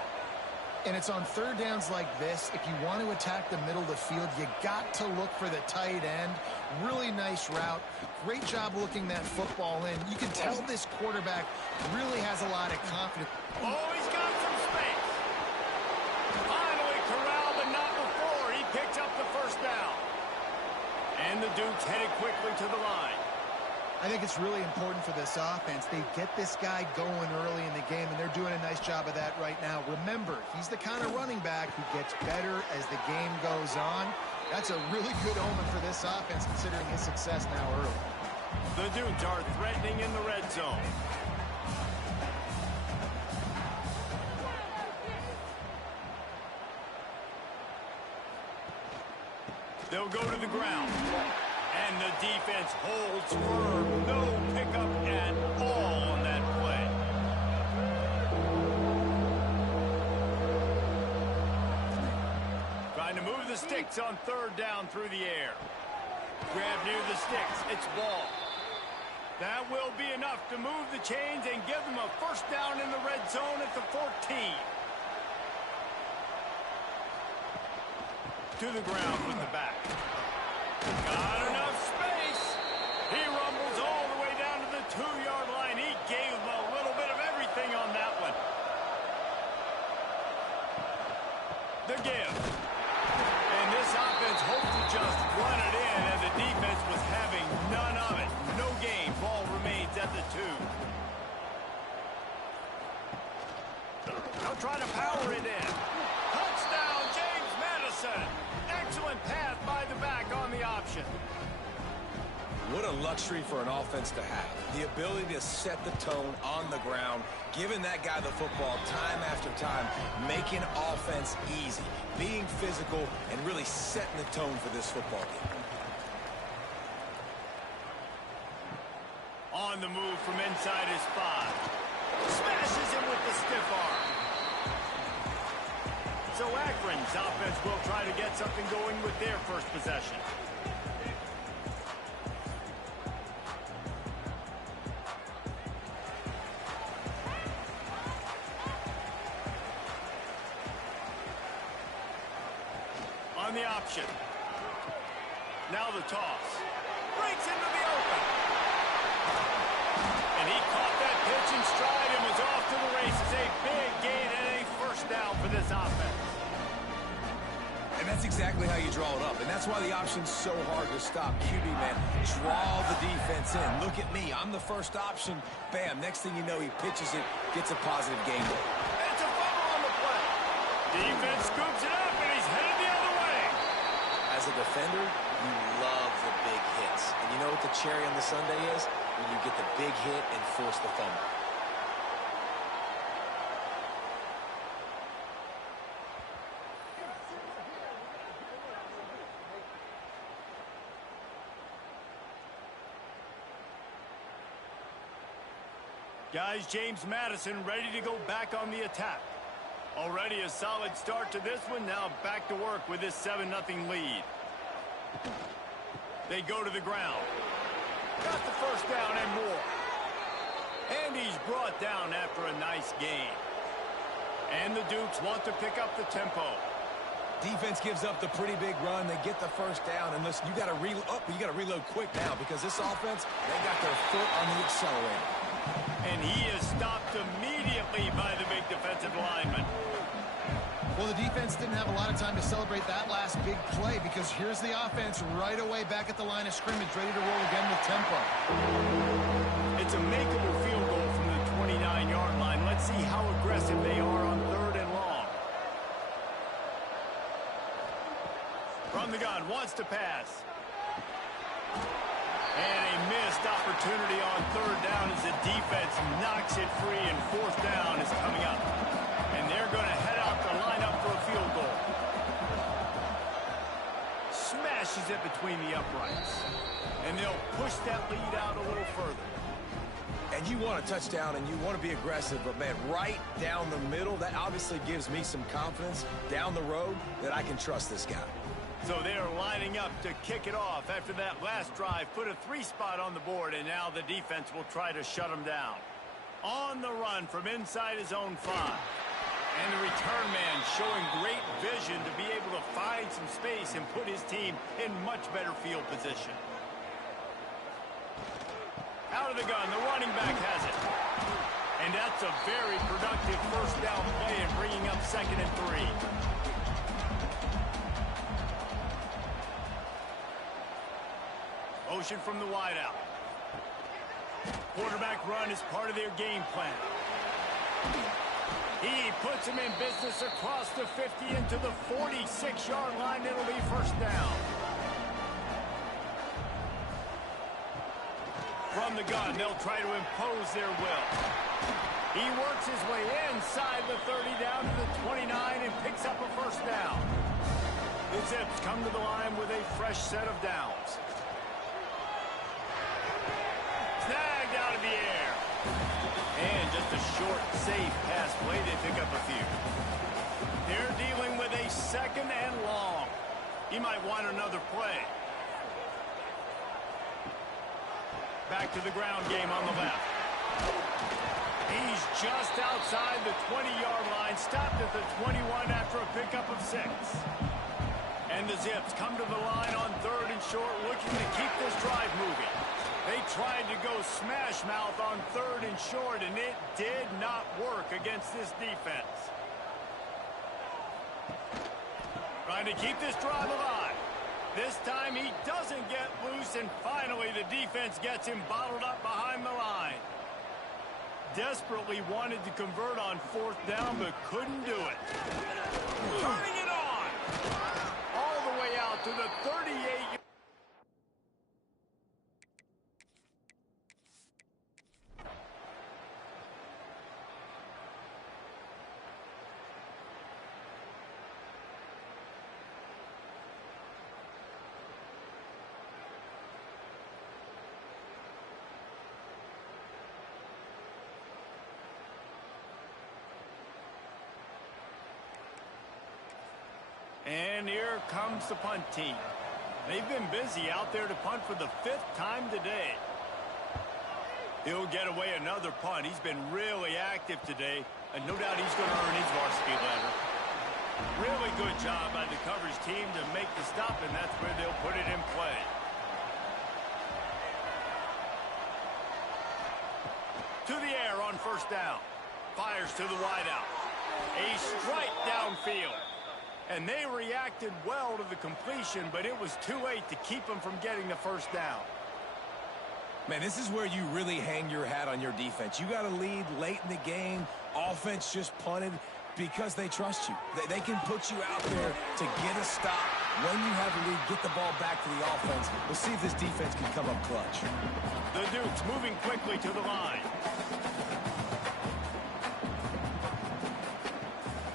And it's on 3rd downs like this. If you want to attack the middle of the field, you got to look for the tight end. Really nice route. Great job looking that football in. You can tell this quarterback really has a lot of confidence. Oh, he's got some space. Finally corralled, but not before. He picks up the first down. And the Dukes headed quickly to the line. I think it's really important for this offense. They get this guy going early in the game, and they're doing a nice job of that right now. Remember, he's the kind of running back who gets better as the game goes on. That's a really good omen for this offense, considering his success now early. The Dukes are threatening in the red zone. They'll go to the ground. And the defense holds firm. No pickup at all on that play. Trying to move the sticks on 3rd down through the air. Grab near the sticks. It's ball. That will be enough to move the chains and give them a first down in the red zone at the 14. To the ground with the back. Got enough space. He rumbles all the way down to the 2-yard line. He gave him a little bit of everything on that one. The give. And this offense hoped to just run it in, and the defense was having none of it. No gain. Ball remains at the 2. They'll try to power it in. Touchdown, James Madison. Excellent pass by the back on the option. What a luxury for an offense to have. The ability to set the tone on the ground, giving that guy the football time after time, making offense easy, being physical, and really setting the tone for this football game. On the move from inside his 5. Smashes him with the stiff arm. So Akron's offense will try to get something going with their first possession. On the option. Now the toss. Breaks into the open. And he caught that pitch in stride and was off to the races. A big gain and a first down for this offense. And that's exactly how you draw it up. And that's why the option's so hard to stop. QB, man, draw the defense in. Look at me. I'm the first option. Bam. Next thing you know, he pitches it, gets a positive gain. It's a fumble on the play. Defense scoops it up, and he's headed the other way. As a defender, you love the big hits. And you know what the cherry on the sundae is? When you get the big hit and force the fumble. Guys, James Madison ready to go back on the attack. Already a solid start to this one. Now back to work with this 7-0 lead. They go to the ground. Got the first down and more. And he's brought down after a nice gain. And the Dukes want to pick up the tempo. Defense gives up the pretty big run. They get the first down. And listen, you got to reload quick now because this offense, they got their foot on the accelerator. And he is stopped immediately by the big defensive lineman. Well, the defense didn't have a lot of time to celebrate that last big play because here's the offense right away back at the line of scrimmage, ready to roll again with tempo. It's a makeable field goal from the 29-yard line. Let's see how aggressive they are on 3rd and long. From the gun, wants to pass. And a missed opportunity on 3rd down as the defense knocks it free, and 4th down is coming up. And they're going to head out the lineup for a field goal. Smashes it between the uprights. And they'll push that lead out a little further. And you want a touchdown and you want to be aggressive, but man, right down the middle, that obviously gives me some confidence down the road that I can trust this guy. So they're lining up to kick it off after that last drive. Put a 3-spot on the board, and now the defense will try to shut them down. On the run from inside his own 5. And the return man showing great vision to be able to find some space and put his team in much better field position. Out of the gun, the running back has it. And that's a very productive first down play and bringing up 2nd and 3. Motion from the wideout. Quarterback run is part of their game plan. He puts him in business across the 50 into the 46-yard line. It'll be first down. From the gun, they'll try to impose their will. He works his way inside the 30 down to the 29 and picks up a first down. The Zips come to the line with a fresh set of downs. Snagged out of the air. And just a short, safe pass play. They pick up a few. They're dealing with a 2nd and long. He might want another play. Back to the ground game on the left. He's just outside the 20-yard line. Stopped at the 21 after a pickup of 6. And the Zips come to the line on 3rd and short, looking to keep this drive moving. They tried to go smash mouth on 3rd and short, and it did not work against this defense. Trying to keep this drive alive. This time he doesn't get loose, and finally the defense gets him bottled up behind the line. Desperately wanted to convert on 4th down, but couldn't do it. Turning it on! All the way out to the 38. And here comes the punt team. They've been busy out there to punt for the 5th time today. He'll get away another punt. He's been really active today, and no doubt he's going to earn his varsity letter. Really good job by the coverage team to make the stop, and that's where they'll put it in play. To the air on 1st down. Fires to the wideout. A strike downfield. And they reacted well to the completion, but it was too late to keep them from getting the first down. Man, this is where you really hang your hat on your defense. You got to lead late in the game. Offense just punted because they trust you. They can put you out there to get a stop. When you have a lead, get the ball back to the offense. We'll see if this defense can come up clutch. The Dukes moving quickly to the line.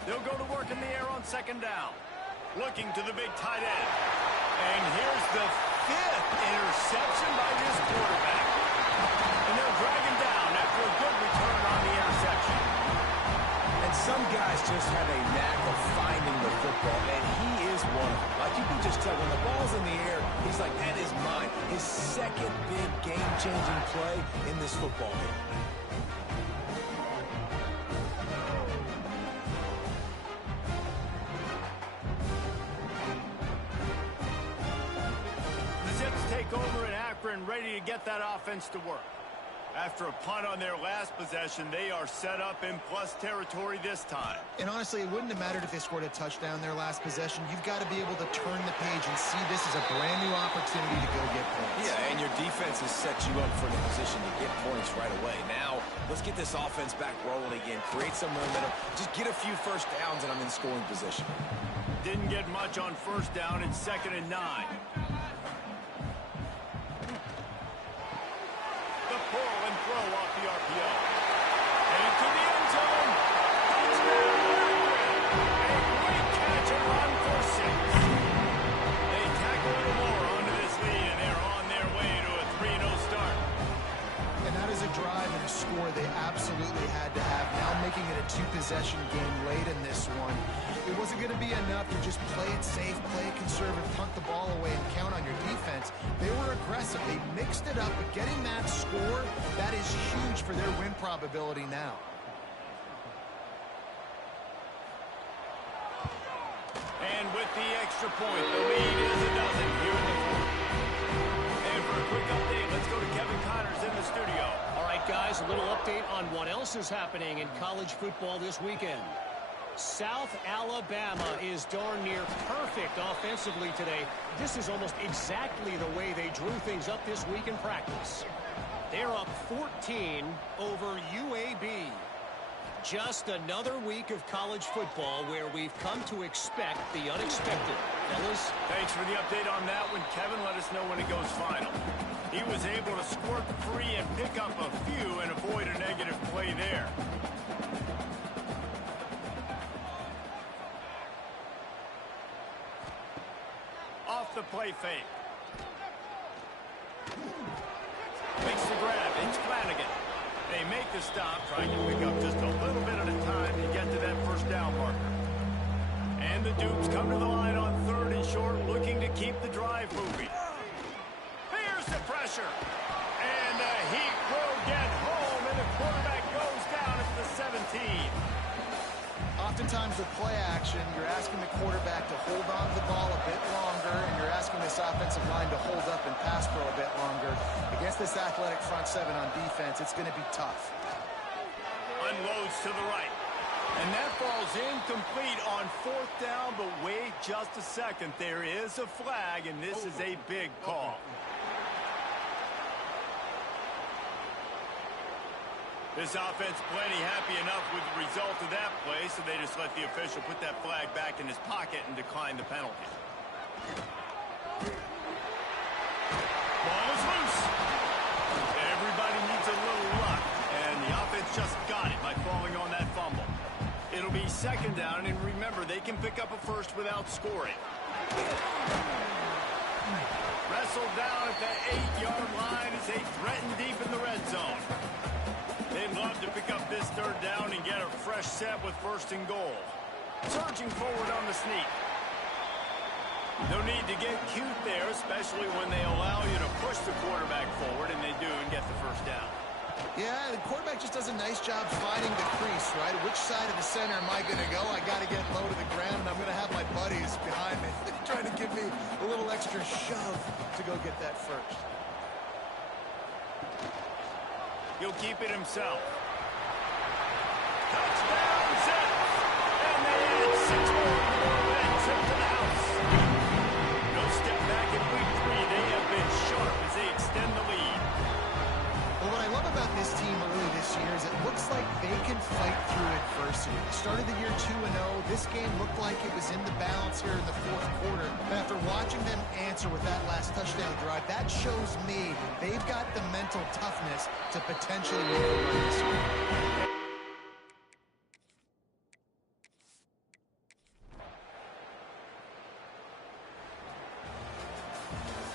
They'll go to work in the air on 2nd down. Looking to the big tight end. And here's the 5th interception by this quarterback. And they'll drag him down after a good return just have a knack of finding the football, and he is one of them. Like you can just tell, when the ball's in the air, he's like, that is mine. His second big game-changing play in this football game. The Zips take over in Akron, ready to get that offense to work. After a punt on their last possession, they are set up in plus territory this time. And honestly, it wouldn't have mattered if they scored a touchdown their last possession. You've got to be able to turn the page and see this as a brand new opportunity to go get points. Yeah, and your defense has set you up for the position to get points right away. Now, let's get this offense back rolling again, create some momentum, just get a few first downs, and I'm in scoring position. Didn't get much on first down in 2nd and 9. The pull and throw off the RPO. Into the end zone. Touchdown, Akron. A great catch and run for 6. They tack a little more onto this lead, and they're on their way to a 3-0 start. And that is a drive and a score they absolutely had to have. Now making it a 2-possession game late in this one. It wasn't going to be enough to just play it safe, play it conservative, punt the ball away, and count on your defense. They were aggressive. They mixed it up, but getting that score, that is huge for their win probability now. And with the extra point, the lead is a dozen here in the fourth. And for a quick update, let's go to Kevin Connors in the studio. All right, guys, a little update on what else is happening in college football this weekend. South Alabama is darn near perfect offensively today. This is almost exactly the way they drew things up this week in practice. They're up 14 over UAB. Just another week of college football where we've come to expect the unexpected. Fellas? Thanks for the update on that one, Kevin. Let us know when it goes final. He was able to squirt free and pick up a few and avoid a negative play there. Off the play fake. Makes the grab. It's Flanagan. They make the stop, trying to pick up just a little bit at a time to get to that first down marker. And the Dukes come to the line on 3rd and short, looking to keep the drive moving. Here's the pressure. And the Heat will get home, and the quarterback goes down at the 17. Oftentimes with play action, you're asking the quarterback to hold on to the ball a bit longer, and you're asking this offensive line to hold up and pass pro a bit longer. Against this athletic front 7 on defense, it's going to be tough. Unloads to the right. And that falls incomplete on 4th down, but wait just a second. There is a flag, and this is a big call. This offense plenty happy enough with the result of that play, so they just let the official put that flag back in his pocket and decline the penalty. Ball is loose. Everybody needs a little luck, and the offense just got it by falling on that fumble. It'll be 2nd down, and remember, they can pick up a first without scoring. Wrestled down at the 8-yard line as they threaten deep in the red zone. They'd love to pick up this 3rd down and get a fresh set with 1st and goal. Surging forward on the sneak. No need to get cute there, especially when they allow you to push the quarterback forward, and they do, and get the 1st down. Yeah, the quarterback just does a nice job finding the crease, right? Which side of the center am I going to go? I got to get low to the ground, and I'm going to have my buddies behind me trying to give me a little extra shove to go get that first. He'll keep it himself. Touchdown, Zips! And they add 6 more and trip to the house. No step back in week 3. They have been sharp as they extend the lead. Well, what I love about this team early this year is it looks like they can fight through adversity. Started the year 2-0. This game looked like it was in the balance here in the 4th quarter. But after watching them answer with that last touchdown drive, that shows me they've got the mental toughness to potentially make a run this year.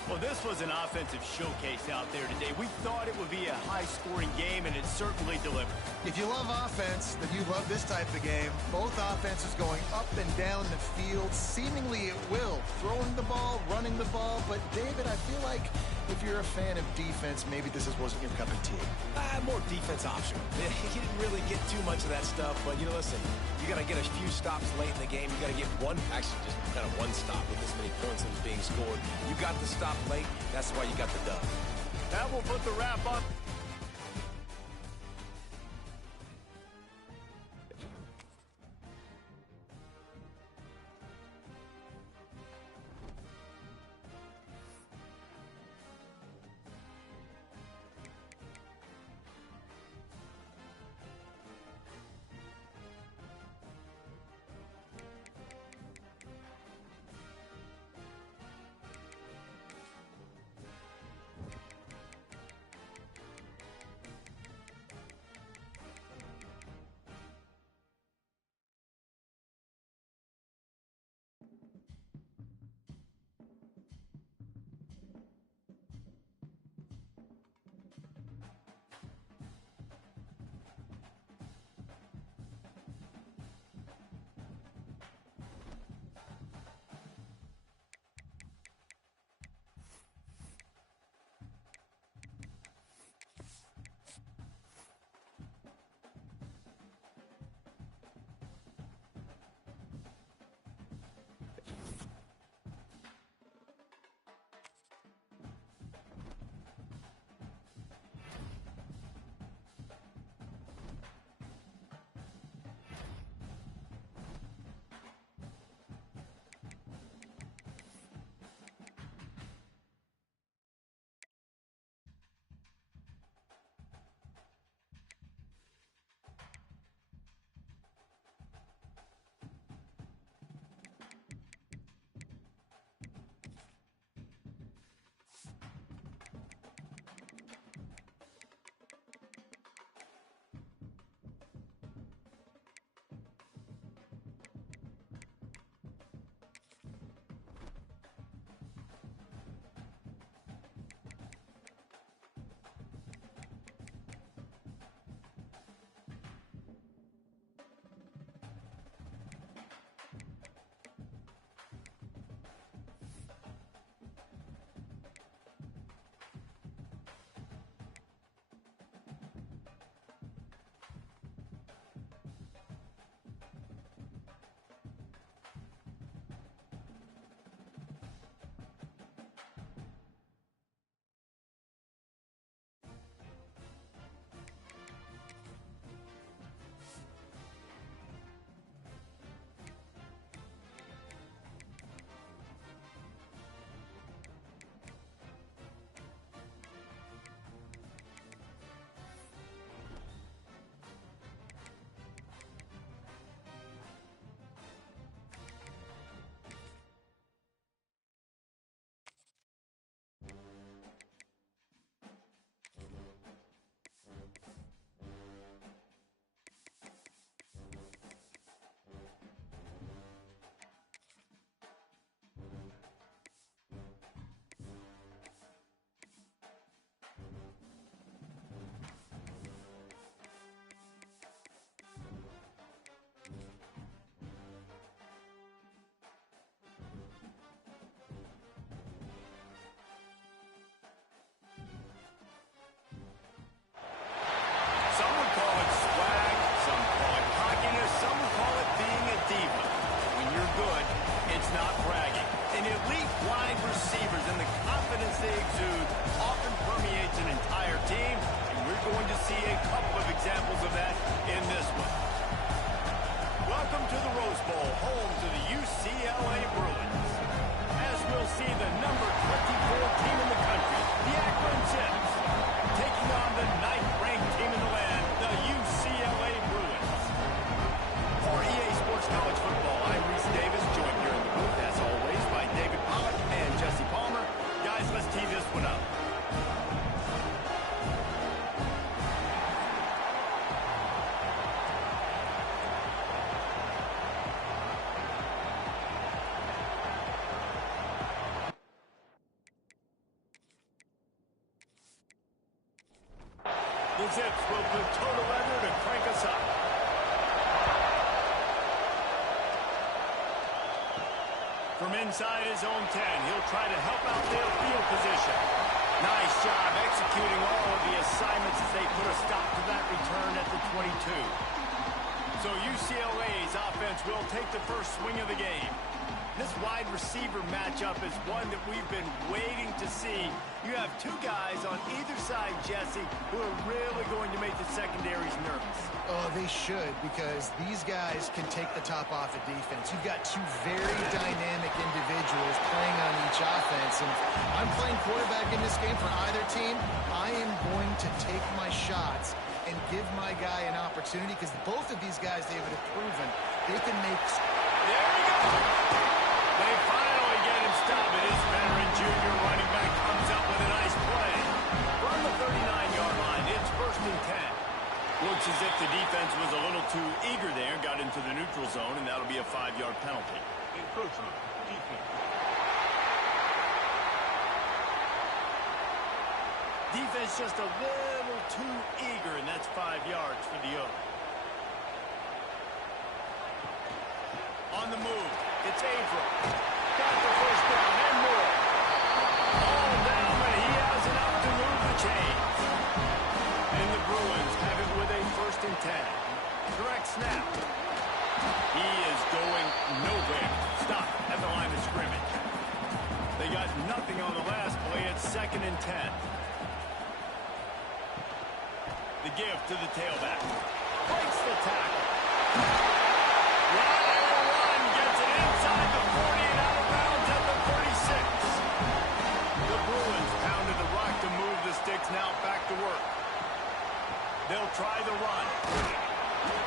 Well, this was an offensive showcase out there today. We thought it would be a high-scoring game, and it certainly delivered. If you love offense, then you love this type of game. Both offenses going up and down the field, seemingly at will. Throwing the ball, running the ball. But, David, I feel like if you're a fan of defense, maybe this wasn't your cup of tea. More defense optional. He didn't really get too much of that stuff, but, listen, you got to get a few stops late in the game. You got to get actually just kind of one stop with this many points that was being scored. You got the stop late. That's why you got the dub. That will put the wrap on. Zips will put total leather to crank us up. From inside his own 10, he'll try to help out their field position. Nice job executing all of the assignments as they put a stop to that return at the 22. So UCLA's offense will take the first swing of the game. This wide receiver matchup is one that we've been waiting to see. You have two guys on either side, Jesse, who are really going to make the secondaries nervous. Oh, they should, because these guys can take the top off of defense. You've got two very dynamic individuals playing on each offense. And if I'm playing quarterback in this game for either team, I am going to take my shots and give my guy an opportunity, because both of these guys, David, have proven they can make... There we go! They finally get him stopped. His veteran junior running back comes up with a nice play. From the 39-yard line, it's 1st and 10. Looks as if the defense was a little too eager there, got into the neutral zone, and that'll be a 5-yard penalty. Encroachment, defense. Defense just a little too eager, and that's 5 yards for the Oaks. On the move, it's Abram. Got the first down and more. All down, but he has enough to move the chains. And the Bruins have it with a 1st and 10. Direct snap. He is going nowhere. Stop at the line of scrimmage. They got nothing on the last play. It's 2nd and 10. The give to the tailback. Breaks the tackle. Run gets it inside the 40 and out of bounds at the 36. The Bruins pounded the rock to move the sticks. Now back to work. They'll try the run.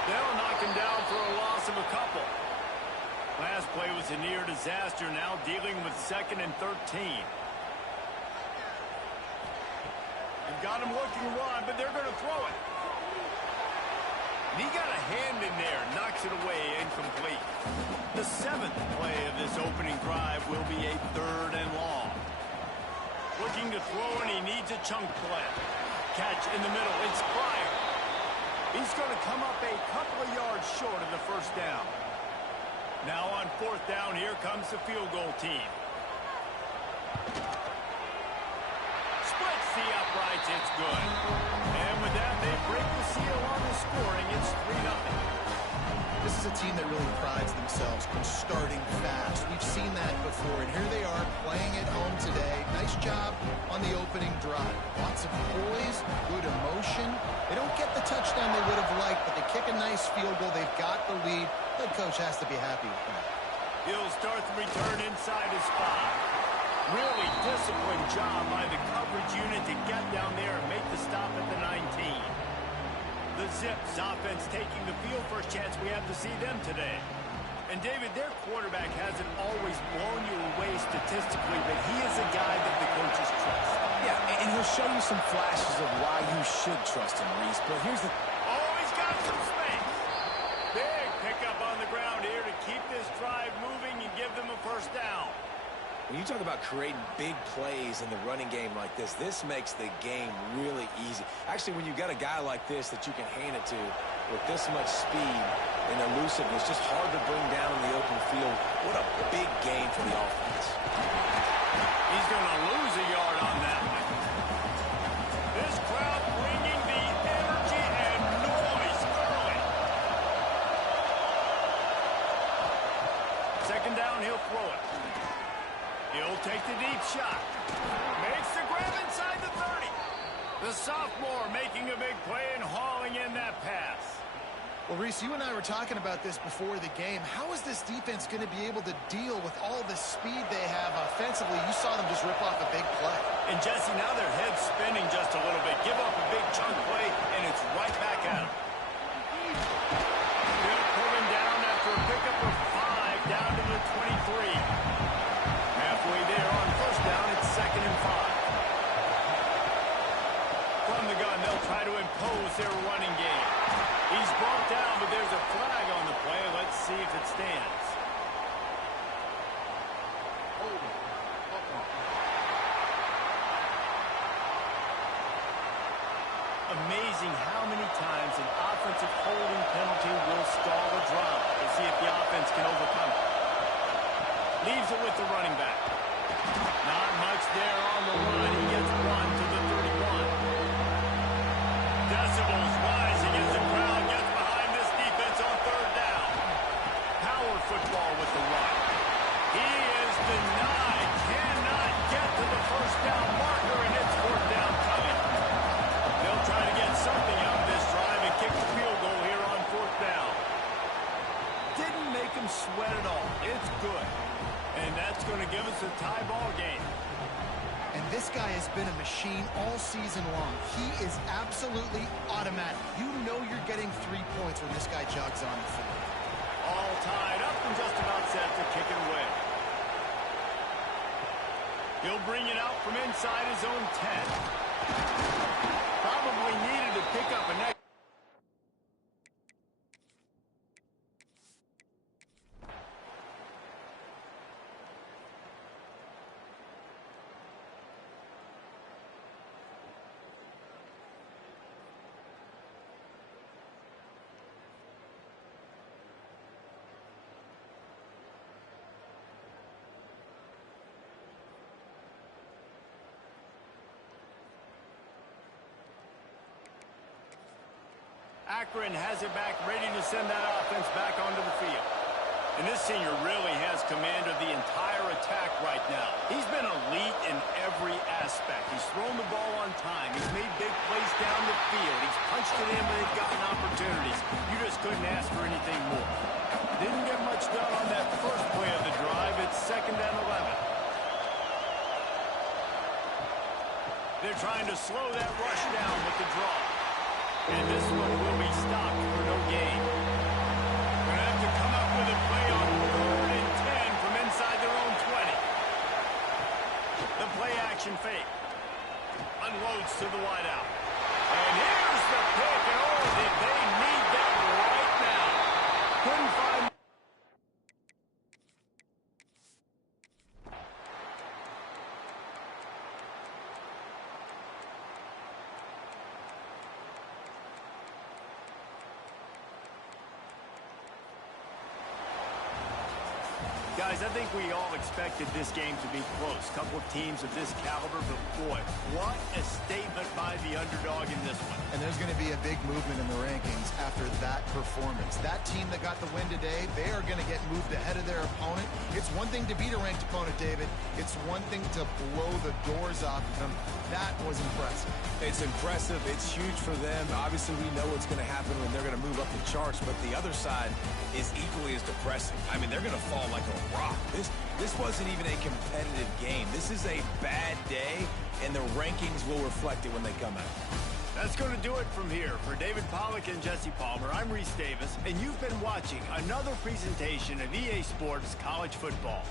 They'll knock him down for a loss of a couple. Last play was a near disaster. Now dealing with 2nd and 13. They've got him looking run, but they're going to throw it. And he got a hand in there, knocks it away, incomplete. The 7th play of this opening drive will be a 3rd and long. Looking to throw, and he needs a chunk play. Catch in the middle, it's Pryor. He's going to come up a couple of yards short of the first down. Now on 4th down, here comes the field goal team. Splits the uprights, it's good. And with that, they break the seal on the scoring. It's 3-0. This is a team that really prides themselves on starting fast. We've seen that before, and here they are playing at home today. Nice job on the opening drive. Lots of poise, good emotion. They don't get the touchdown they would have liked, but they kick a nice field goal. They've got the lead. Head coach has to be happy with that. He'll start the return inside his 5. Really disciplined job by the coverage unit to get down there and make the stop at the 19. The Zips offense taking the field. First chance we have to see them today. And David, their quarterback hasn't always blown you away statistically, but he is a guy that the coaches trust. Yeah, and he'll show you some flashes of why you should trust him, Reese. But here's the... Oh, he's got some space. Big pickup on the ground here to keep this drive moving and give them a first down. When you talk about creating big plays in the running game like this makes the game really easy. Actually, when you've got a guy like this that you can hand it to with this much speed and elusiveness, just hard to bring down in the open field. What a big game for the offense. He's going to lose a yard on that one. This crowd bringing the energy and noise early. 2nd down, he'll throw it. He'll take the deep shot. Makes the grab inside the 30. The sophomore making a big play and hauling in that pass. Well, Reese, you and I were talking about this before the game. How is this defense going to be able to deal with all the speed they have offensively? You saw them just rip off a big play. And, Jesse, now their head's spinning just a little bit. Give up a big chunk play, and it's right back at them. They'll pull him down after a pickup of 5 down to the 23. Halfway there on 1st down, it's 2nd and 5. From the gun, they'll try to impose their running game. He's brought down, but there's a flag on the play. Let's see if it stands. Amazing amazing how many times an offensive holding penalty will stall a drive. We'll see if the offense can overcome it. Leaves it with the running back. Not much there on the run. He gets one to the 31. Decibels rising as the crowd gets behind this defense on third down. Power football with the run. He is denied. Cannot get to the first down marker, and it's fourth down coming. They'll try to get something out of this drive and kick the field goal here on fourth down. Didn't make him sweat at all. It's good. And that's going to give us a tie ball game. And this guy has been a machine all season long. He is absolutely automatic. You know you're getting 3 points when this guy jogs on the field. All tied up and just about set to kick it away. He'll bring it out from inside his own 10. Probably needed to pick up a next. Akron has it back, ready to send that offense back onto the field. And this senior really has command of the entire attack right now. He's been elite in every aspect. He's thrown the ball on time. He's made big plays down the field. He's punched it in when they've gotten opportunities. You just couldn't ask for anything more. Didn't get much done on that first play of the drive. It's 2nd and 11. They're trying to slow that rush down with the draw. And this one will be stopped for no gain. Going to have to come up with a play on 3rd and 10 from inside their own 20. The play action fake. Unloads to the wideout. And here's the pick. And oh, did they need that right now. Couldn't find. Guys, I think we all expected this game to be close. Couple of teams of this caliber, but boy, what a statement by the underdog in this one. And there's going to be a big movement in the rankings after that performance. That team that got the win today, they are going to get moved ahead of their opponent. It's one thing to beat a ranked opponent, David. It's one thing to blow the doors off of them. That was impressive. It's impressive. It's huge for them. Obviously, we know what's going to happen when they're going to move up the charts, but the other side is equally as depressing. I mean, they're going to fall like a rock. This wasn't even a competitive game. This is a bad day, and the rankings will reflect it when they come out. That's going to do it from here. For David Pollack and Jesse Palmer, I'm Reese Davis, and you've been watching another presentation of EA Sports College Football.